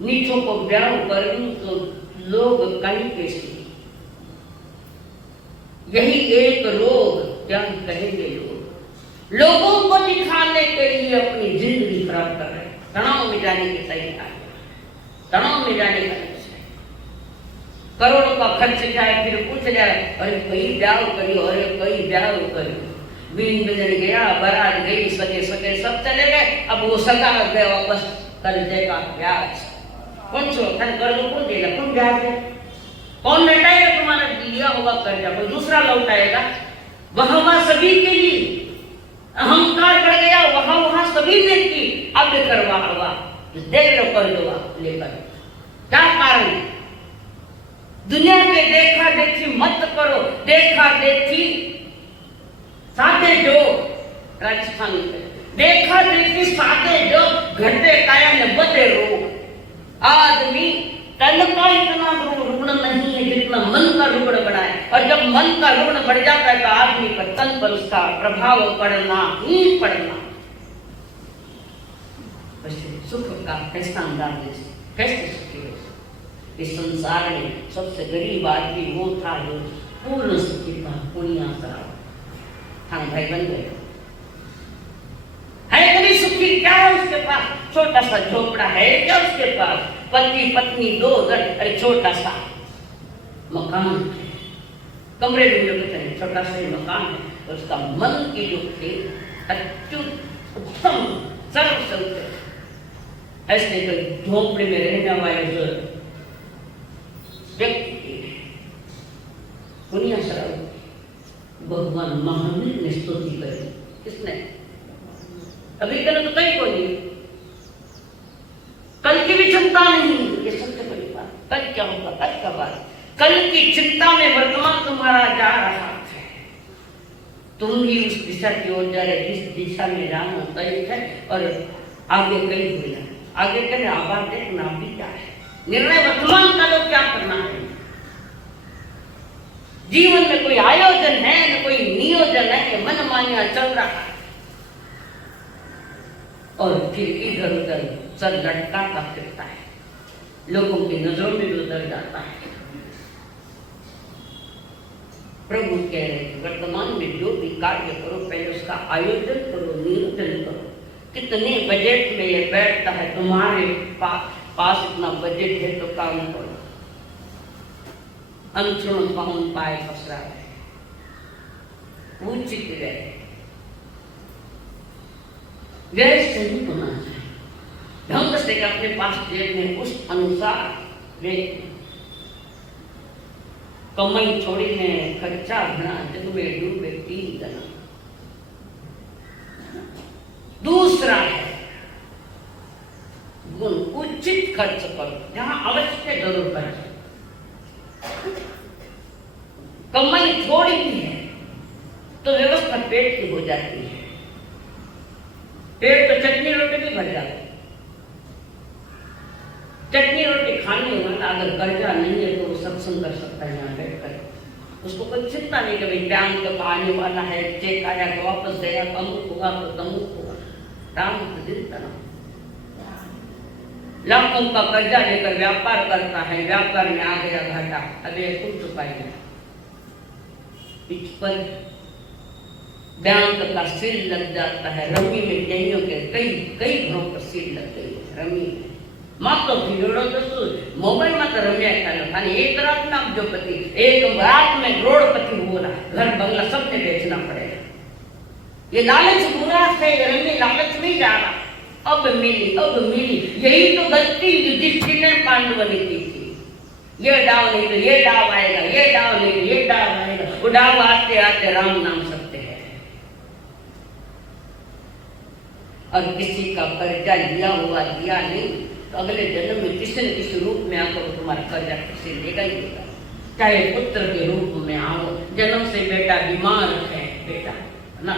नीचों को ब्याह करें तो लोग कहीं कैसे, यही एक रोग, क्या कहेंगे लोग? लोगों को दिखाने के लिए अपनी जिंदगी खराब कर रहे हैं। तनाव मिटाने की तैयार, तनाव मिटाने का लक्ष्य, करोड़ों का खर्च जाए, फिर पूछ जाए अरे कई ब्याह करियो, अरे कई ब्याह करियो। बीन बजन गया, बारात गई, सगे सगे सब चले गए, अब वो सगा गए वापस कर्जे का ब्याज। कौन छो कर्ज कौन देगा? कौन ब्याज है? कौन लौटाएगा तुम्हारा लिया हुआ कर्जा? कोई दूसरा लौटाएगा? वहां सभी के लिए अहंकार बढ़ गया, वहां सभी ने की, अब करवा हुआ दे लो कर्ज लेकर। क्या कारण? दुनिया के देखा देखी मत करो, देखा देखी सादे जो राजस्थान में देखा देखी सादे जो घटे कायम बदे रोग। आदमी तन का इतना रुग्ण नहीं है जितना मन का रुग्ण बड़ा है, और जब मन का रुग्ण बढ़ जाता है तो आदमी पर तन पर उसका प्रभाव पड़ना ही पड़ना। सुख का कैसा अंदाज, कैसे सुखी हो? इस संसार में सबसे गरीब आदमी वो था जो पूर्ण सुखी था, पुण्य सराव था, भाई बन गए। है कभी सुखी? क्या है उसके पास? छोटा सा झोपड़ा है क्या उसके पास? पति पत्नी 2 घर, अरे छोटा सा मकान है, कमरे में लोग कहते हैं छोटा सा मकान है। उसका मन की जो थे अत्युत उत्तम सर्वसुख, ऐसे कोई झोपड़े में रहने वाले जो व्यक्ति दुनिया सराव भगवान महावीर ने स्तुति करी। किसने? अभी कल तो कहीं को नहीं, कल की भी चिंता नहीं, ये सबसे बड़ी बात। कल क्या होगा? कल का बात, कल की चिंता में वर्तमान तुम्हारा जा रहा है, तुम ही उस दिशा की ओर जा रहे जिस दिशा में जाना तय है, और आगे कहीं हुई है, आगे कहीं आवाज देखना भी क्या है। निर्णय वर्तमान का लो क्या करना है। जीवन में कोई आयोजन है न कोई नियोजन है, मन मानिया चल रहा है और फिर इधर उधर सर लटकाता फिरता है, लोगों की नजरों में भी उतर जाता है। प्रभु कह रहे हैं वर्तमान में जो भी कार्य करो पहले उसका आयोजन करो, नियोजन करो। कितने बजट में ये बैठता है, तुम्हारे पास इतना बजट है तो काम करो। अनसुन पाउन पाए पसरा है, उचित रहे, व्यस्त नहीं होना चाहिए। ढंग से अपने पास जेब में उस अनुसार कमाई छोड़ी ने खर्चा घना, जग में डूबे 3 जना। दूसरा है गुण, उचित खर्च करो, जहां आवश्यक जरूर खर्च। कमाई थोड़ी भी है तो व्यवस्था पेट की हो जाती है, पेट तो चटनी रोटी भी भर जाती है। चटनी रोटी खाने वाला अगर कर्जा नहीं है तो वो सत्संग कर सकता है यहाँ बैठकर, उसको कोई चिंता नहीं कि भाई बैंक जब आने वाला है, चेक आया तो वापस गया, तमुक होगा तो तमुक होगा। राम दिन तरह लाखों का कर्जा लेकर व्यापार करता है, व्यापार में आ गया घाटा, अबे खुद चुकाएगा। पर बैंक का सील लग जाता है, रमी में कईयों के कई घरों पर सील लग गई है। रमी मात्र मोबाइल में तो रम्या खाली एक रात में अब्जोपति, एक रात में करोड़पति हो रहा, घर बंगला सबने बेचना पड़ेगा। ये लालच बुरा है, रमी लालच नहीं जा रहा। अब मिली, यही तो गलती युधिष्ठिर ने पांडव ने की थी। ये डाव नहीं तो ये डाव आएगा, ये डाव नहीं तो ये डाव आएगा। वो डाव आते आते राम नाम सत्य है। और किसी का कर्जा लिया हुआ दिया नहीं तो अगले जन्म में किसी न किसी रूप में आकर तुम्हारा कर्जा किसी लेगा ही लेगा। चाहे पुत्र के रूप में आओ, जन्म से बेटा बीमार है, बेटा ना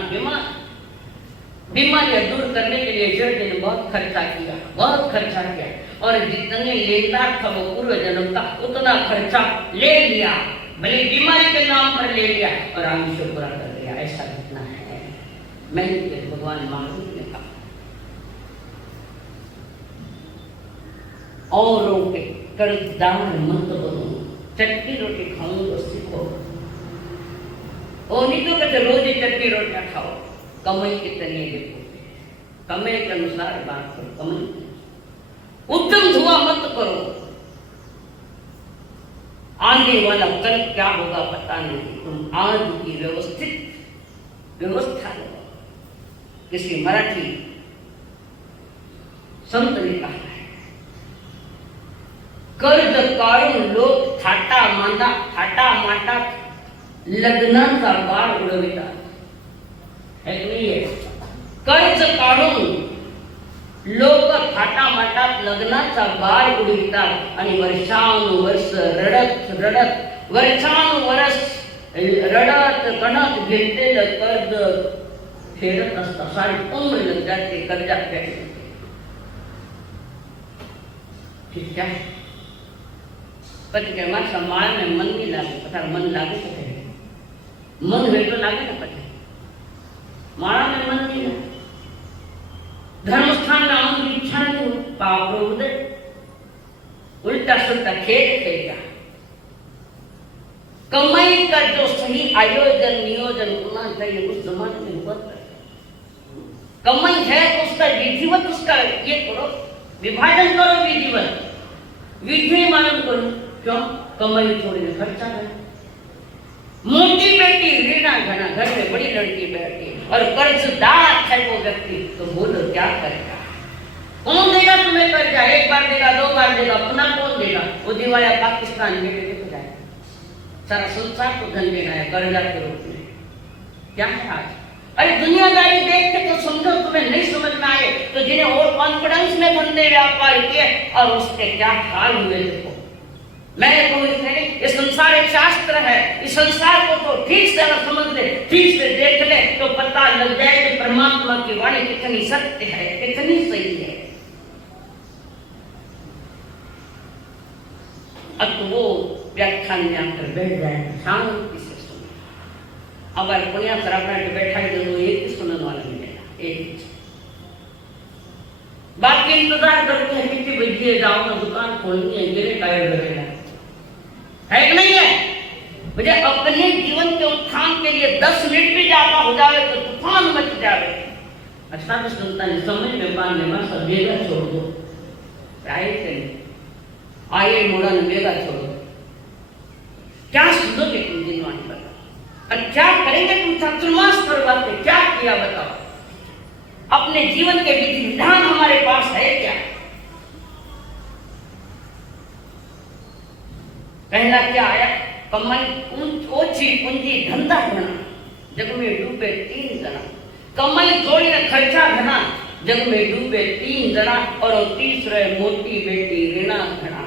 बीमारियां दूर करने के लिए ईश्वर ने बहुत खर्चा किया और जितने लेनदार था वो पूर्व जन्म का उतना खर्चा ले लिया, भले बीमारी के नाम पर ले लिया और आयुष्य पूरा कर दिया। ऐसा घटना है। मैंने भगवान महावीर ने कहा औरों के कर्जदार मत बनो, चटनी रोटी खाऊंगा सीखो। और नहीं तो कहते रोज ही चटनी रोटियां खाओ, कमाई कितनी देखो, कमाई के अनुसार बात करो। कमाई उद्यम धुआ मत करो, आने वाला कल क्या होगा पता नहीं। तुम आज की व्यवस्था लो। किसी मराठी संत ने कहा है, कर्ज काढून लोक थाटा माटा लग्नाचा बाळ उडवितात। कर्ज काढून लोक थाटामाटात लग्नाचा बाळ उडवितात आणि वर्षानुवर्ष रडत वर्षानुवर्ष रडत कणत घेतलेलं कर्ज फेडत असतात। सारी उम्र लग जाते कर्जात बैठे। ठीक है, पति के मार सम्मान में मन नहीं लागे, पता मन लागे तो है, मन है तो लागे ना पति। मारा में मन नहीं लागे, धर्मस्थान में आने की इच्छा नहीं हो, पाप उदय उल्टा सुल्टा खेल खेलेगा। कमाई का जो सही आयोजन नियोजन होना चाहिए उस जमाने में हुआ था। कमाई है तो उसका विधिवत उसका ये करो, विभाजन करो विधिवत, विधि मालूम करो। क्यों? कमाई थोड़ी में खर्चा है। मोटी बेटी रीना घना घर में बड़ी लड़की बैठी और कर्जदार है वो व्यक्ति, तो बोलो क्या करेगा? कौन देगा तुम्हें कर्जा? एक बार देगा, 2 बार देगा, पुनः कौन देगा? वो दिवाया पाकिस्तान में लेके जाए, सारा संसार को धन देना है कर्जा के रूप में। क्या है आज? अरे दुनियादारी देख के तो समझो, तुम्हें नहीं समझ में आए तो जिन्हें और कॉन्फिडेंस में बंदे व्यापार किए और उसके क्या हाल हुए देखो। मैं कहूँ ये संसार एक शास्त्र है, इस संसार को तो ठीक से अगर समझ ले, ठीक से देख ले तो पता लग जाए कि परमात्मा की वाणी कितनी सत्य है, कितनी सही है। अब तो वो व्याख्यान में आकर बैठ जाए, शांति से सुने। अब पुण्या सरापना के बैठा ही तो एक ही सुनने वाला मिलेगा, एक ही। बाकी इंतजार करते हैं कितनी बजे जाओ ना, दुकान खोलनी है, गिरे टायर लगेगा, है कि नहीं है? मुझे अपने जीवन के उत्थान के लिए 10 मिनट भी ज्यादा हो जाए तो तूफान मच जाए। अच्छा तो सुनता है, समझ में पाने में सब बेगा छोड़ दो, आइए मोड़ा ने बेगा छोड़ो। क्या सुनोगे तुम जिनवानी बताओ, और क्या करेंगे तुम चतुर्मास करवाते, क्या किया बताओ? अपने जीवन के विधि विधान हमारे पास है क्या? पहला क्या आया? कमाई ओछी पूंजी धंधा घना, जग में डूबे 3 जना। कमाई थोड़ी न खर्चा घना, जग में डूबे 3 जना। और तीसरे मोटी बेटी ऋणा घना,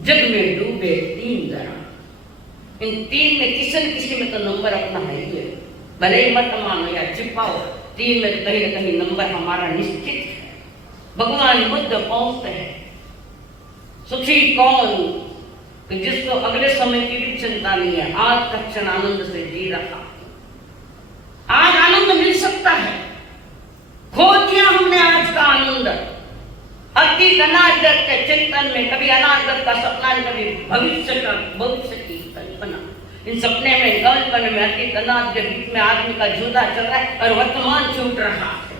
जग में डूबे 3 जना। इन 3 में किसी न किसी में तो नंबर अपना है ही है, भले ही मत मानो या छिपाओ, 3 में कहीं न कहीं नंबर हमारा निश्चित है। भगवान बुद्ध पहुंचते हैं, सुखी कौन कि जिसको अगले समय की भी चिंता नहीं है, आज का क्षण आनंद से जी रहा। आज आनंद मिल सकता है, खो दिया हमने आज का आनंद। अतीत अनागत के चिंतन में कभी अनागत का सपना, कभी भविष्य की कल्पना। इन सपने में कल्पना में अतीत अनागत के बीच में आदमी का जुदा चल रहा है और वर्तमान छूट रहा है,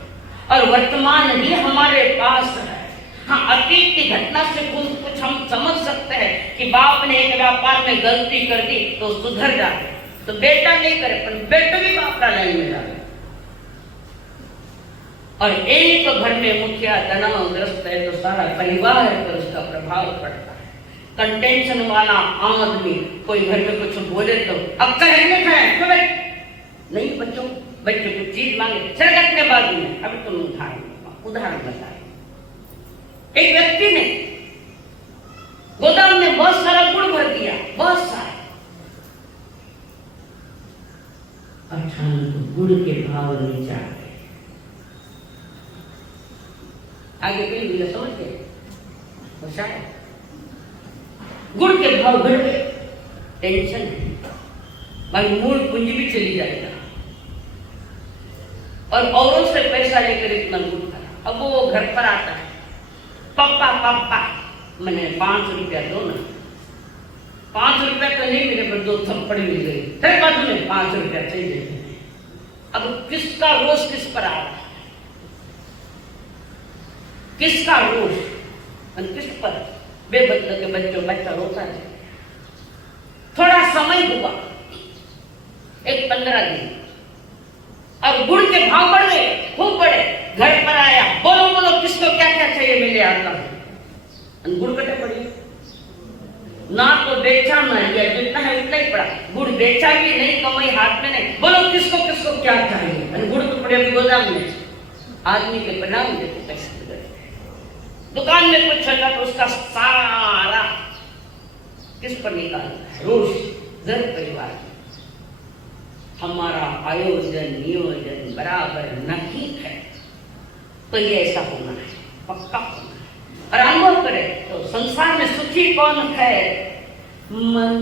और वर्तमान ही हमारे पास है। हाँ, अतीत की घटना से कुछ हम समझ सकते हैं कि बाप ने एक व्यापार में गलती कर दी तो सुधर जाए, तो बेटा नहीं करे, पर बेटा भी बाप का लाइन में जाए। और एक घर में मुखिया तनावग्रस्त है तो सारा परिवार पर उसका प्रभाव पड़ता है। कंटेंशन वाला आदमी कोई घर में कुछ बोले तो अक्सर हेलमेट है क्यों भाई? नहीं बच्चों, बच्चे कुछ चीज मांगे, सरकत में बाजू में। अभी तुम उदाहरण बताए, एक व्यक्ति ने गोदाम में बहुत सारा गुड़ भर दिया, बहुत सारा। अचानक गुड़ के भाव नीचे आ गए। आगे कहीं भी समझ गए, गुड़ के भाव बढ़ गए, टेंशन है, भाई मूल पूंजी भी चली जाएगा। और औरों से पैसा लेकर इतना गुड़ करा। अब वो घर पर आता है, पापा मैंने 5 रुपया दो ना। 5 रुपया तो नहीं मिले, पर 2 थप्पड़ मिल गई, फिर बाद में 5 रुपया चाहिए। अब किसका रोष किस पर आ रहा है? किसका रोष किस पर? बेबदल के बच्चा रोता है। थोड़ा समय हुआ, एक 15 दिन, और गुड़ के भाव बढ़ गए, खूब बढ़े। घर पर आया, बोलो किसको क्या क्या चाहिए, मिले आता हूं। गुड़ कटे पड़ी, ना तो बेचा ना लिया, जितना है उतना ही पड़ा। गुड़ बेचा भी नहीं, कमाई हाथ में नहीं, बोलो किसको किसको क्या चाहिए। गुड़ तो पड़े गोदाम में, आदमी के परिणाम देते पैसे। दुकान में कुछ चला तो उसका सारा किस पर निकालता है? रोष, घर परिवार। हमारा आयोजन नियोजन बराबर नहीं है, तो ये ऐसा होना है, पक्का होना है। और अनुभव करे तो संसार में सुखी कौन है? मन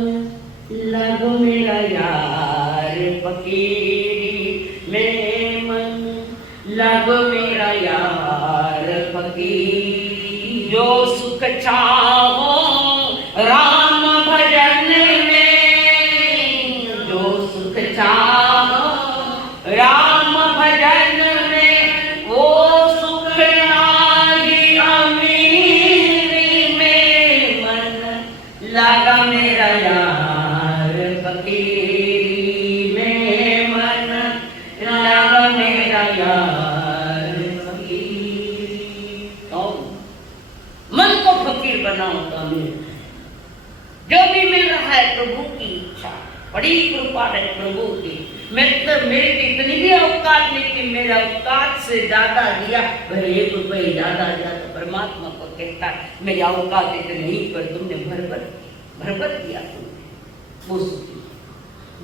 लगो मेरा यार फकीरी में, मन लगो मेरा यार फकीरी। जो सुख चाहो राम भजन में, जो सुख चाहो राम भजन में, वो सुख नागी अमीरी में। मन लगा मेरा यार फकीरी में, मन लगा मेरा यार फकीरी। मन को फकीर बनाओ। जो भी मिल रहा है प्रभु की इच्छा, बड़ी कृपा है प्रभु की। मेरी इतनी भी औकात नहीं कि मेरा औकात से ज्यादा दिया, भले 1 रुपये ज्यादा दिया तो परमात्मा को कहता है मेरी औकात इतनी नहीं, पर तुमने भरभर दिया तुमने, वो सुखी।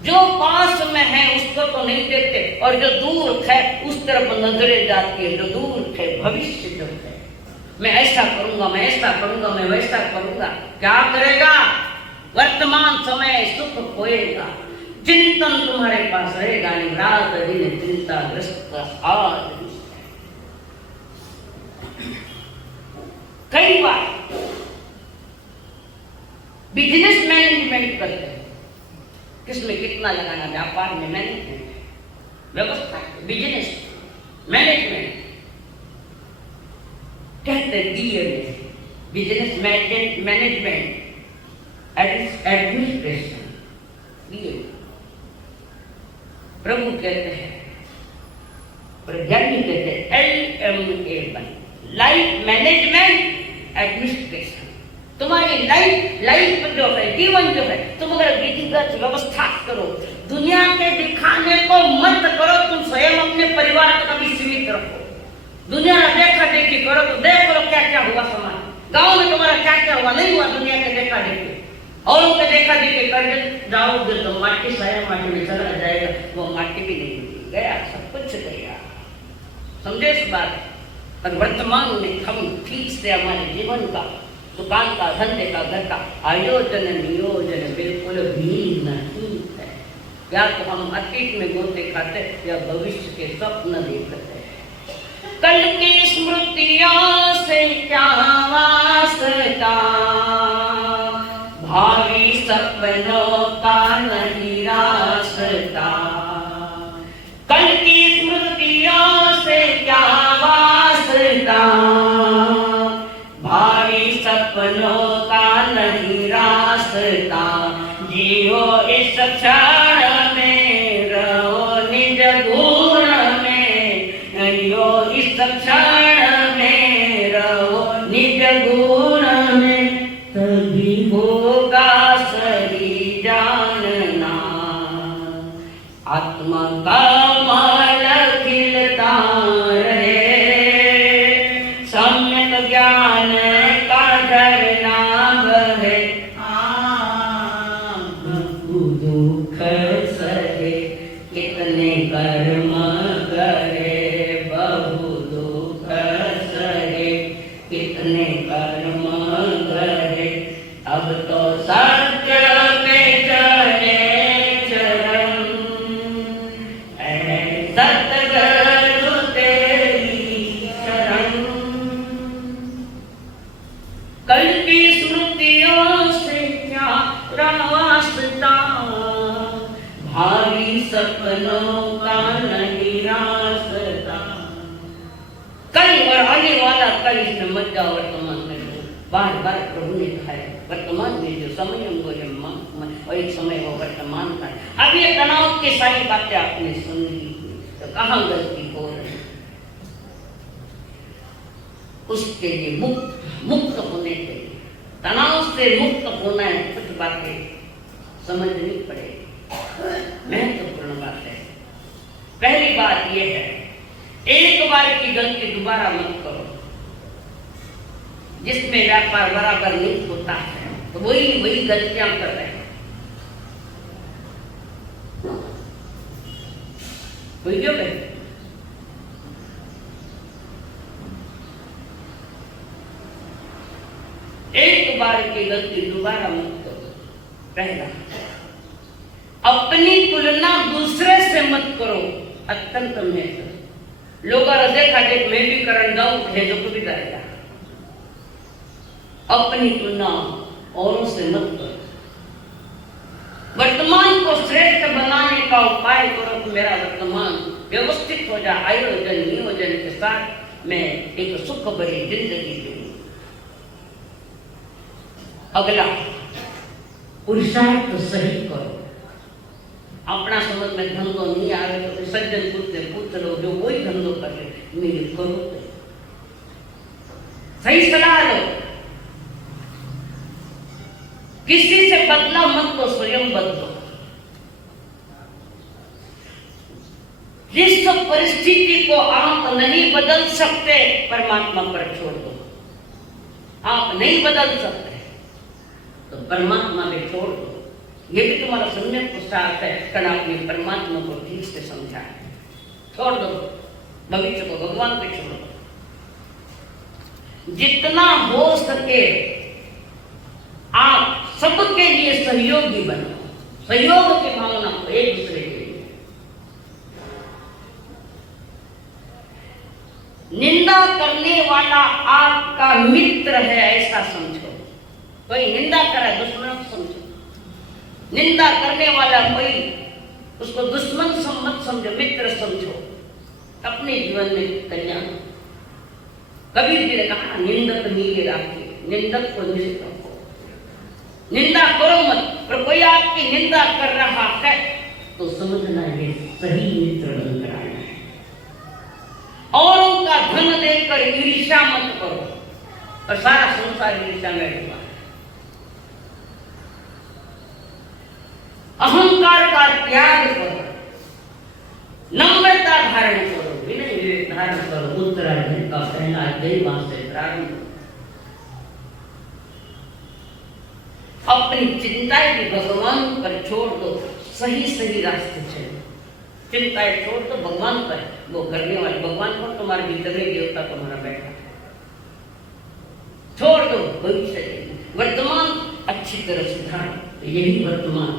जो पास में है उसको तो नहीं देते, और जो दूर है उस तरफ नजरें जाती है। जो दूर है भविष्य जो है मैं ऐसा करूंगा, मैं ऐसा करूंगा, मैं वैसा करूंगा। क्या करेगा? वर्तमान समय सुख खोएगा, चिंतन तुम्हारे पास रहेगा नहीं, रात दिन चिंताग्रस्त आदमी। कई बार बिजनेस मैनेजमेंट करते हैं, किसमें कितना लगाना, व्यापार में मैनेजमेंट, व्यवस्था, बिजनेस मैनेजमेंट कहते दिए में, बिजनेस मैनेजमेंट, एडमिनिस्ट्रेशन दिए। प्रभु कहते हैं, प्रज्ञानी कहते हैं LMA1, लाइफ मैनेजमेंट एडमिनिस्ट्रेशन। तुम्हारी लाइफ जो है, जीवन जो है, तुम अगर विधिवत व्यवस्था करो, दुनिया के दिखाने को मत करो, तुम स्वयं अपने परिवार को कभी सीमित रखो। दुनिया में देखा देखी करो तो देख लो क्या क्या हुआ समाज, गांव में तुम्हारा क्या क्या हुआ, नहीं हुआ दुनिया के देखा देखी। औरों के देखा देखी कर जाओगे तो माटी साया माटी में चला जाएगा, वो माटी भी नहीं मिलेगी, गया सब कुछ गया। समझे इस बात? और वर्तमान में हम ठीक से हमारे जीवन का, दुकान का, धंधे का, घर का आयोजन नियोजन बिल्कुल भी नहीं है। या तो हम अतीत में गोते खाते या भविष्य के स्वप्न देखते हैं। कल की स्मृतियों से क्या वास्ता, भावी सपनों का नहीं रास्ता। कल की स्मृतियों से क्या वास्ता, भावी सपनों का नहीं रास्ता। जियो इस क्षण में, रहो निज गुण में, जियो इस क्षण में, रहो निज गुण में, तभी होगा सही जानना। आत्मा का माल खिलता रहे, सम्यक ज्ञान का झरना बहे। दुख सहे कितने कर्म करे, बहु दुख सहे कितने कर्म करे। अब तो सत्य पे चले चरण, सतगुरु तेरी शरण। कल की स्मृतियों से क्या रास्ता, भावी सपनों का नहीं रास्ता। कल और आने वाला कल, इसमें मत जाओ वर्तमान में। बार बार प्रभु ने कहा है, वर्तमान में जो समय हमको और एक समय वो वर्तमान का। अब ये तनाव की सारी बातें आपने सुन ली, तो कहाँ गलती हो रही, उसके लिए मुक्त होने के लिए, तनाव से मुक्त होना है। कुछ बातें समझनी पड़ेगी, महत्वपूर्ण बात है। पहली बात यह है, एक बार की गलती दोबारा मत करो। जिसमें व्यापार बराबर नहीं होता है तो वही गलतियां कर रहे हैं। कोई क्यों कहते, एक बार की गलती दोबारा मत करो। पहला, अपनी तुलना दूसरे से मत करो, अत्यंत महत्व। लोग देखा देख मैं भी करन जाऊं, भेजो को भी जाएगा। अपनी तुलना औरों से मत करो। वर्तमान को श्रेष्ठ बनाने का उपाय करो कि मेरा वर्तमान व्यवस्थित हो जाए, आयोजन नियोजन के साथ मैं एक सुख भरी जिंदगी जीऊं। अगला, पुरुषार्थ सही करो। अपना समझ में धंधो नहीं आ रहे तो सज्जन से पूछ लो, जो वही धंधो करे मेरे करो, सही सलाह लो। किसी से बदला मत तो स्वयं बदलो। जिस परिस्थिति को आप नहीं बदल सकते, परमात्मा पर छोड़ दो। आप नहीं बदल सकते तो परमात्मा पे छोड़ दो। ये भी तुम्हारा सम्यक पुरुषार्थ है, कारण आपने परमात्मा को ठीक से समझा है। छोड़ दो, भविष्य को भगवान पे छोड़ दो। जितना हो सके आप सबके लिए सहयोगी बनो, सहयोग की भावना को एक दूसरे के लिए। निंदा करने वाला आपका मित्र है ऐसा समझो। कोई निंदा करे दुश्मन समझो, निंदा करने वाला कोई उसको दुश्मन मत समझो, मित्र समझो। अपने जीवन में कल्याण। कबीर जी ने कहा निंदक नीले राखिए, निंदक को निश्चित रखो, निंदा करो मत। पर कोई आपकी निंदा कर रहा है तो समझना ये सही मित्र बनकर आना है। औरों का धन देकर ईर्ष्या मत करो, और सारा संसार ईर्ष्या में डूबा है। अहंकार का त्याग करो, नम्रता धारण करो, विनय विवेक धारण करो। उत्तरायण का पहला अध्याय वहां से प्रारंभ। अपनी चिंताएं भी भगवान पर छोड़ दो, सही सही रास्ते चलो। चिंताएं छोड़ दो भगवान पर, वो करने वाले भगवान पर। तुम्हारे भीतर में देवता तुम्हारा बैठा है। छोड़ दो भविष्य, वर्तमान अच्छी तरह सुधारो। यही वर्तमान,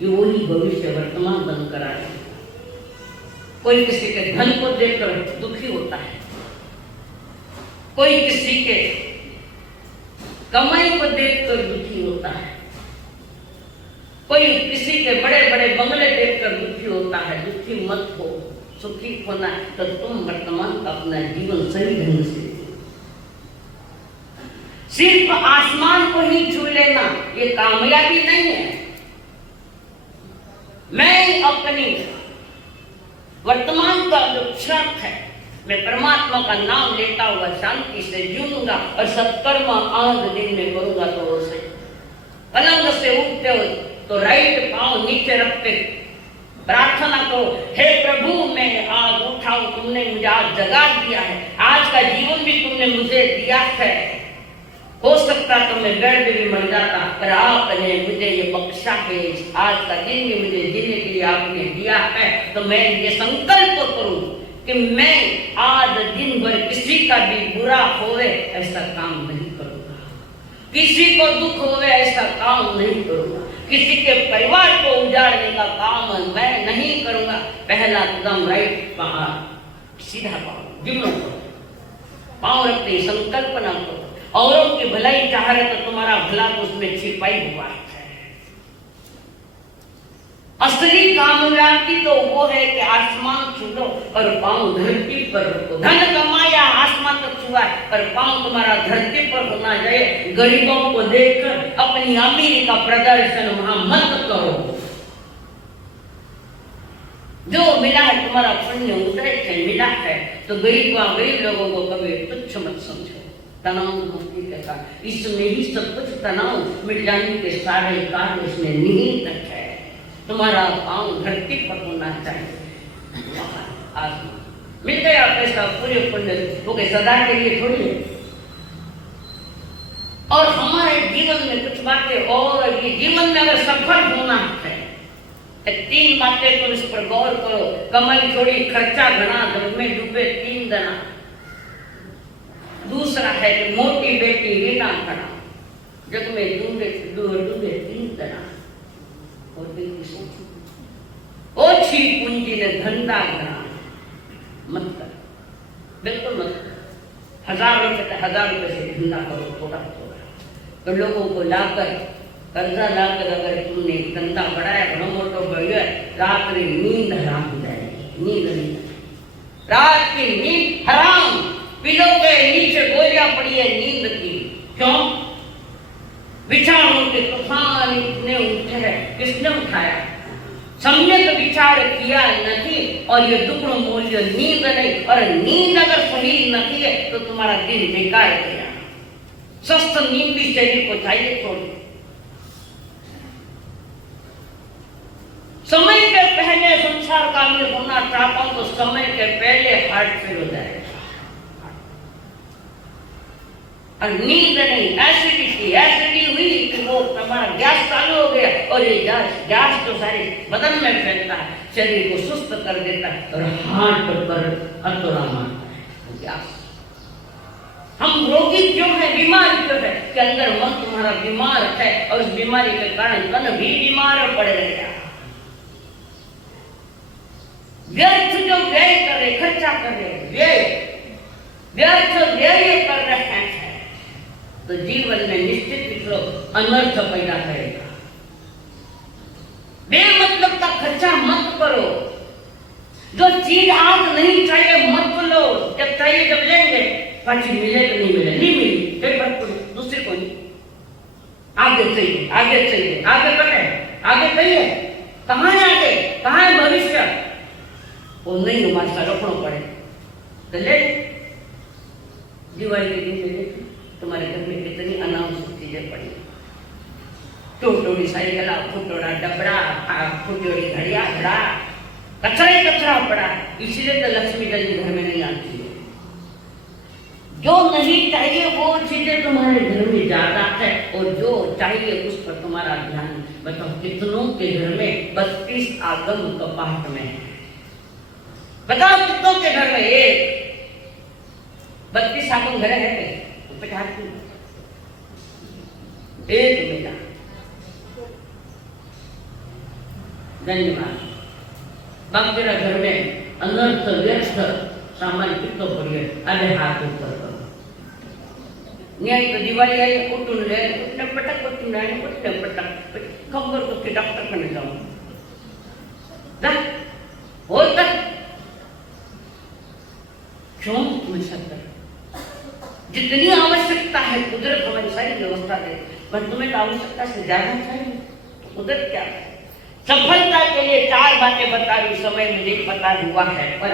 ये वही भविष्य वर्तमान बनकर आए। कोई किसी के धन को देखकर दुखी होता है, कोई किसी के कमाई को देखकर दुखी होता है, कोई किसी के बड़े बड़े बंगले देखकर दुखी होता है। दुखी मत हो, सुखी होना है तो तुम वर्तमान का अपना जीवन सही ढंग से। सिर्फ आसमान को ही छू लेना ये कामयाबी नहीं है। मैं अपनी वर्तमान का जो क्षण है, मैं परमात्मा का नाम लेता हुआ शांति से जीऊंगा और सत्कर्म आज दिन में करूंगा। तो वो सही पलंग से उठते हो तो राइट पांव नीचे रखते प्रार्थना करो, हे प्रभु मैं आज उठा हूं, तुमने मुझे आज जगा दिया है, आज का जीवन भी तुमने मुझे दिया है। हो सकता तो मैं बेड में भी मर जाता, पर आपने मुझे ये बख्शा है, आज का दिन भी मुझे जीने के लिए आपने दिया है। तो मैं ये संकल्प करूं कि मैं आज दिन भर किसी का भी बुरा होवे ऐसा काम नहीं करूंगा, किसी को दुख होवे ऐसा काम नहीं करूंगा, किसी के परिवार को उजाड़ने का काम मैं नहीं करूंगा। पहला कदम राइट पांव सीधा पांव जुमलों करो, पांव रखते संकल्पना करो। औरों की भलाई चाह रहे तो तुम्हारा भला तो उसमें छिपाई हुआ है। असली कामयाबी तो वो है कि आसमान छू लो और पांव धरती पर रखो। धन कमाया आसमान तक छुआ पर पांव तुम्हारा धरती पर होना चाहिए। गरीबों को देखकर अपनी अमीरी का प्रदर्शन वहां मत करो। जो मिला है तुम्हारा पुण्य उदय से मिला है, तो गरीब लोगों को कभी तुच्छ मत समझो। तनाव मुक्ति के कारण इसमें ही सब कुछ, तनाव मिट जाने के सारे कार्य इसमें निहित है। तुम्हारा पांव धरती पर होना चाहिए। आसमान मिल गया पैसा पूरे पुण्य हो गए, सदा के लिए थोड़ी है। और हमारे जीवन में कुछ बातें और ये जीवन में अगर सफल होना है, 3 बातें तुम इस पर गौर करो। कमाई थोड़ी, खर्चा घना, धन में डूबे 3 दना। दूसरा है कि मोटी बेटी रीना खड़ा, जग में डूबे 3 दना। और ओछी पूंजी ने धंधा घना, मत कर, बिल्कुल मत कर। 1000 रुपए से धंधा करो, थोड़ा थोड़ा। तो लोगों को लाकर कर्जा लाकर अगर तुमने धंधा बढ़ाया, बड़ा मोटो बढ़िया, रात्रि नींद हराम हो जाएगी। नींद नहीं, रात की नींद हराम। पिलो के नीचे गोलियां पड़ी है नींद की। क्यों? विचारों के तूफान इतने उठे हैं, किसने उठाया? सम्यक विचार किया नहीं, और ये दुगुण मूल्य नींद नहीं। और नींद अगर सही नहीं है तो तुम्हारा दिन बेकार गया। स्वस्थ नींद भी शरीर को चाहिए। थोड़ी समय के पहले संसार कामिल होना चाहता हूं तो समय के पहले हार्ट फेल हो जाएगा। और नींद नहीं, एसिडिटी हुई कि वो हमारा गैस चालू हो गया, और ये गैस तो सारे बदन में फैलता है, शरीर को सुस्त कर देता है और हार्ट पर हथौड़ा मारता है। गैस हम रोगी क्यों है, बीमार क्यों है? कि अंदर मन तुम्हारा बीमार है और उस बीमारी के कारण तन भी बीमार पड़ गया। व्यर्थ जो व्यय कर रहे, खर्चा कर रहे, व्यर्थ व्यय कर रहे हैं, तो जीवन में निश्चित अनर्थ पैदा करेगा। बेमतलब का खर्चा मत करो। जो चीज आज नहीं चाहिए मत लो, जब चाहिए जब लेंगे, पाची मिले तो नहीं मिले, नहीं मिली फिर बात दूसरी कोई आगे चाहिए, आगे चाहिए, आगे बढ़े, आगे चाहिए, कहाँ है आगे, कहाँ है भविष्य, वो नहीं हमारे रखना पड़े तो ले। दिवाली के दिन ले तुम्हारे घर में कितनी अनावश्यक चीजें पड़ी, टूटी साइकिल, फुटोड़ा डबड़ा, फुटोड़ी घड़िया, कचरा ही कचरा पड़ा। इसलिए तो लक्ष्मी जल्दी घर में नहीं आती है। जो नहीं चाहिए वो चीजें तुम्हारे घर में ज्यादा है, और जो चाहिए उस पर तुम्हारा ध्यान। बताओ कितनों के घर में 32 आगम कपाट में है? बताओ कितनों के घर में एक 32 आगम घर है? एक मेरा धन्यवाद। बाप तेरा घर में अनर्थ व्यर्थ सामान कितना पड़ी है? अरे हाथ ऊपर करो। न्याय तो दिवाली आई, उठून ले, उठने पटक, उठून आए, उठने पटक, खबर तो के डॉक्टर करने जाऊं और तक क्यों तुम्हें सकता? जितनी आवश्यकता है कुदरत हमारी सारी व्यवस्था दे, पर तुम्हें तो आवश्यकता से ज्यादा चाहिए, तो कुदरत क्या है? सफलता के लिए 4 बातें बता रही, समय मुझे पता हुआ है, पर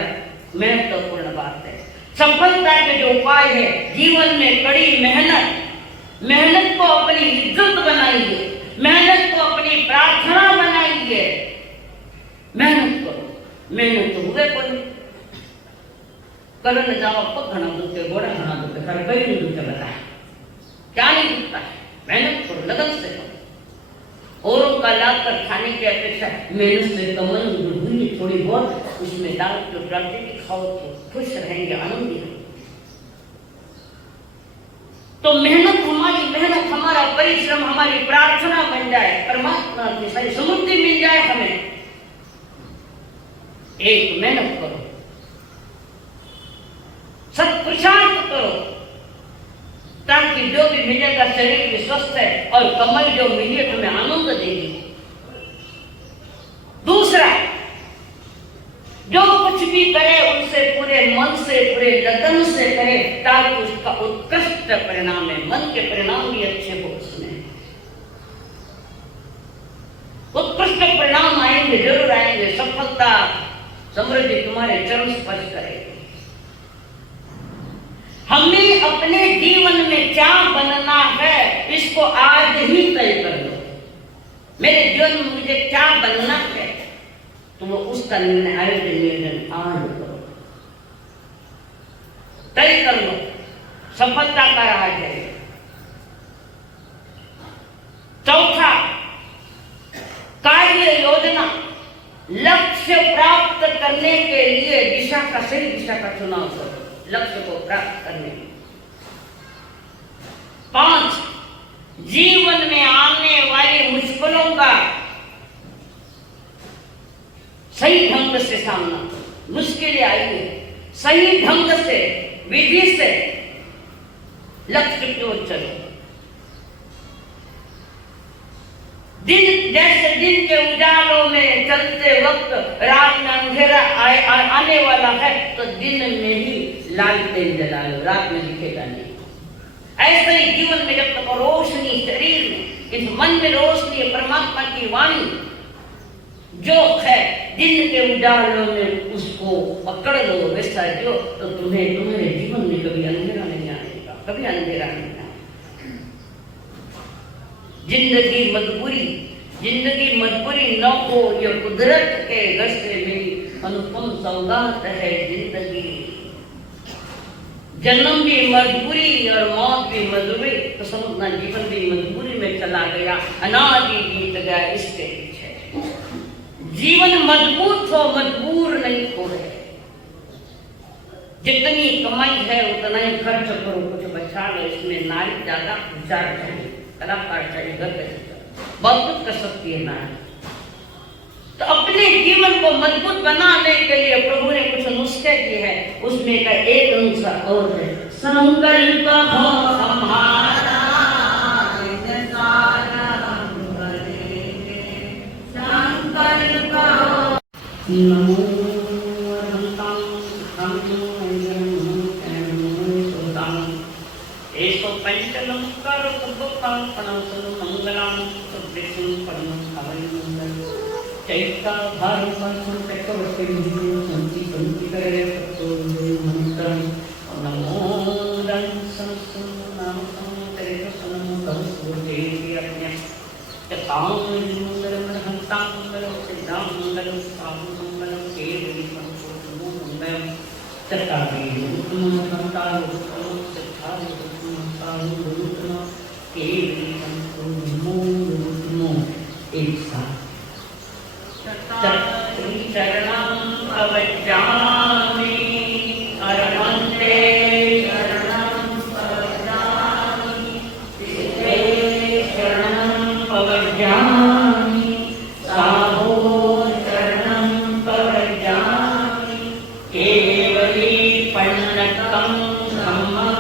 महत्वपूर्ण बात है। सफलता के जो उपाय है, जीवन में कड़ी मेहनत, मेहनत को अपनी इज्जत बनाइए, मेहनत को अपनी प्रार्थना बनाइए। मेहनत करो, मेहनत तो हुए कोई करो न जाओ, पग घना दुखते, गोड़ा घना दुखते, खर कहीं नहीं दुखते, बताए क्या नहीं दुखता है? मेहनत करो, लगन से करो। औरों का लाभ कर खाने की अपेक्षा मेहनत से कमल हुई थोड़ी बहुत, उसमें डाल तो डालते कि खाओ तो खुश रहेंगे, आनंदी रहेंगे। तो मेहनत हमारा परिश्रम, हमारी प्रार्थना बन जाए, परमात्मा की सारी समृद्धि मिल जाए हमें। एक मेहनत करो, सब पुरुषार्थ करो, ताकि जो भी मिलेगा शरीर भी स्वस्थ है और कमाई जो मिले हमें आनंद देगी। दूसरा, जो कुछ भी करे उनसे पूरे मन से, पूरे लगन से करे, ताकि उसका उत्कृष्ट परिणाम है। मन के परिणाम भी अच्छे हो, उसमें उत्कृष्ट परिणाम आएंगे, जरूर आएंगे। सफलता समृद्धि तुम्हारे चरण स्पर्श करेगी। हमें अपने जीवन में क्या बनना है, इसको आज ही तय कर लो। मेरे जीवन में मुझे क्या बनना है, तो वो उसका नियोजन आज करो, तय कर लो। सफलता का राज है। चौथा, कार्य योजना, लक्ष्य प्राप्त करने के लिए दिशा का, सही दिशा का चुनाव करो, लक्ष्य को प्राप्त करने। 5, जीवन में आने वाली मुश्किलों का सही ढंग से सामना करो। मुश्किलें आएंगी, सही ढंग से, विधि से लक्ष्य की ओर चलो। दिन जैसे दिन के उजालों में चलते वक्त रात में अंधेरा आने वाला है, तो दिन में ही लालटेन जला लो, रात में दिखेगा नहीं। ऐसे ही जीवन में जब तक रोशनी शरीर में, इस मन में रोशनी, परमात्मा की वाणी जो है, दिन के उजालों में उसको पकड़ लो, वैसा जो, तो तुम्हें तुम्हारे जीवन में कभी अंधेरा नहीं आएगा, कभी अंधेरा नहीं आएगा। जिंदगी मजबूरी न हो, यह कुदरत के घर से मिली अनुपम सौगात है जिंदगी। जन्म भी मजबूरी और मौत भी मजबूरी, तो समझना जीवन भी मजबूरी में चला गया, अनादि बीत गया इसके पीछे। जीवन मजबूत हो, मजबूर नहीं हो रहे। जितनी कमाई है उतना ही खर्च करो, कुछ बचा लो। इसमें नारी ज्यादा विचार चाहिए, कलाकार चाहिए, घर कैसे बहुत कुछ कर सकती है नारी। तो अपने जीवन को मजबूत बनाने के लिए प्रभु ने कुछ नुस्खे दिए हैं। उसमें का एक अनुसार और है, संकल्प हो हमारा संकल्प नमो पंचनमस्कार मंगलाम चैता भारत चक्रवर्ती संति पंक्ति करे मंत्र नमो दं संसनाम करे सनम दंसुते अपने ताम मंगलम हंताम मंगलम सिद्धाम मंगलम साम मंगलम केवली संपूर्ण मंगलम चतावी नमो हंताम चतावी एक साथ चरणं अवज्ञामि अरहन्ते शरणं पवज्ञामि सिद्धे शरणं पवज्ञामि साहो शरणं पवज्ञामि केवली पण्डकं धम्मं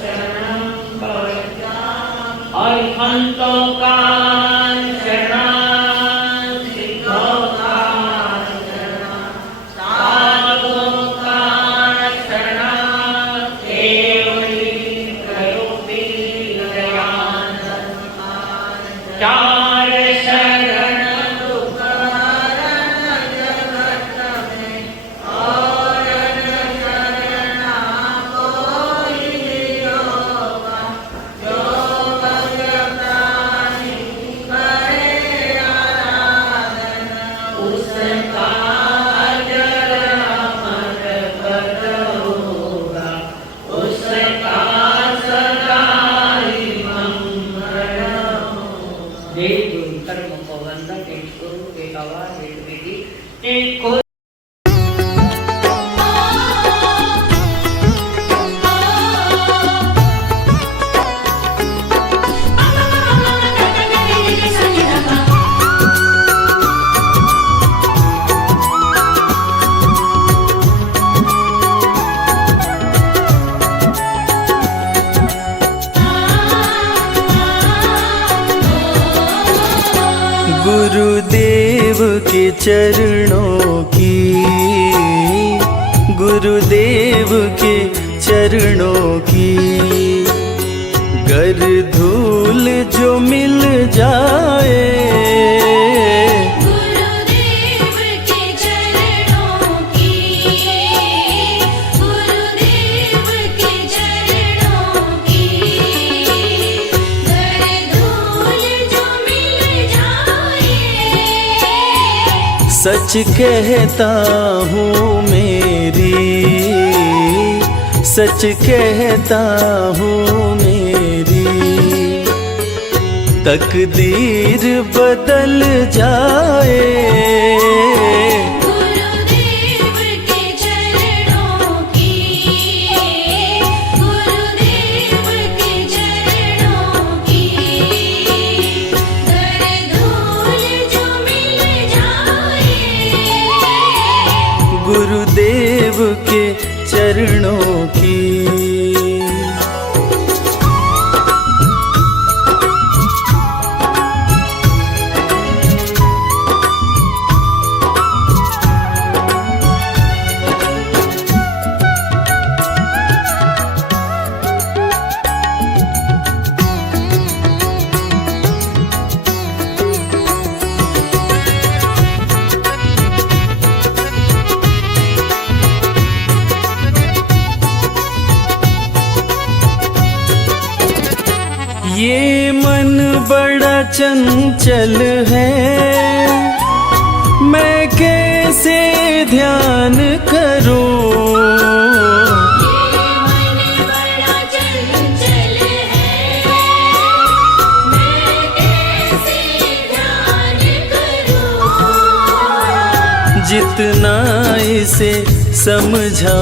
शरणं पवज्ञामि अरहन्तो का गुरुदेव के चरणों की, गुरुदेव के चरणों की गर धूल जो मिल जाए, गुरुदेव के चरणों की, गुरुदेव के चरणों की गर धूल जो मिल जाए। सच कहता हूँ मेरी, सच कहता हूँ मेरी तकदीर बदल जाए। गुरुदेव के चरणों की, गुरुदेव के चरणों की गर धूल जो मिल जाए। गुरुदेव के चरणों की। ये मन बड़ा चंचल है, मैं कैसे ध्यान करूं। ये मन बड़ा चंचल है, मैं कैसे ध्यान करूं। जितना इसे समझा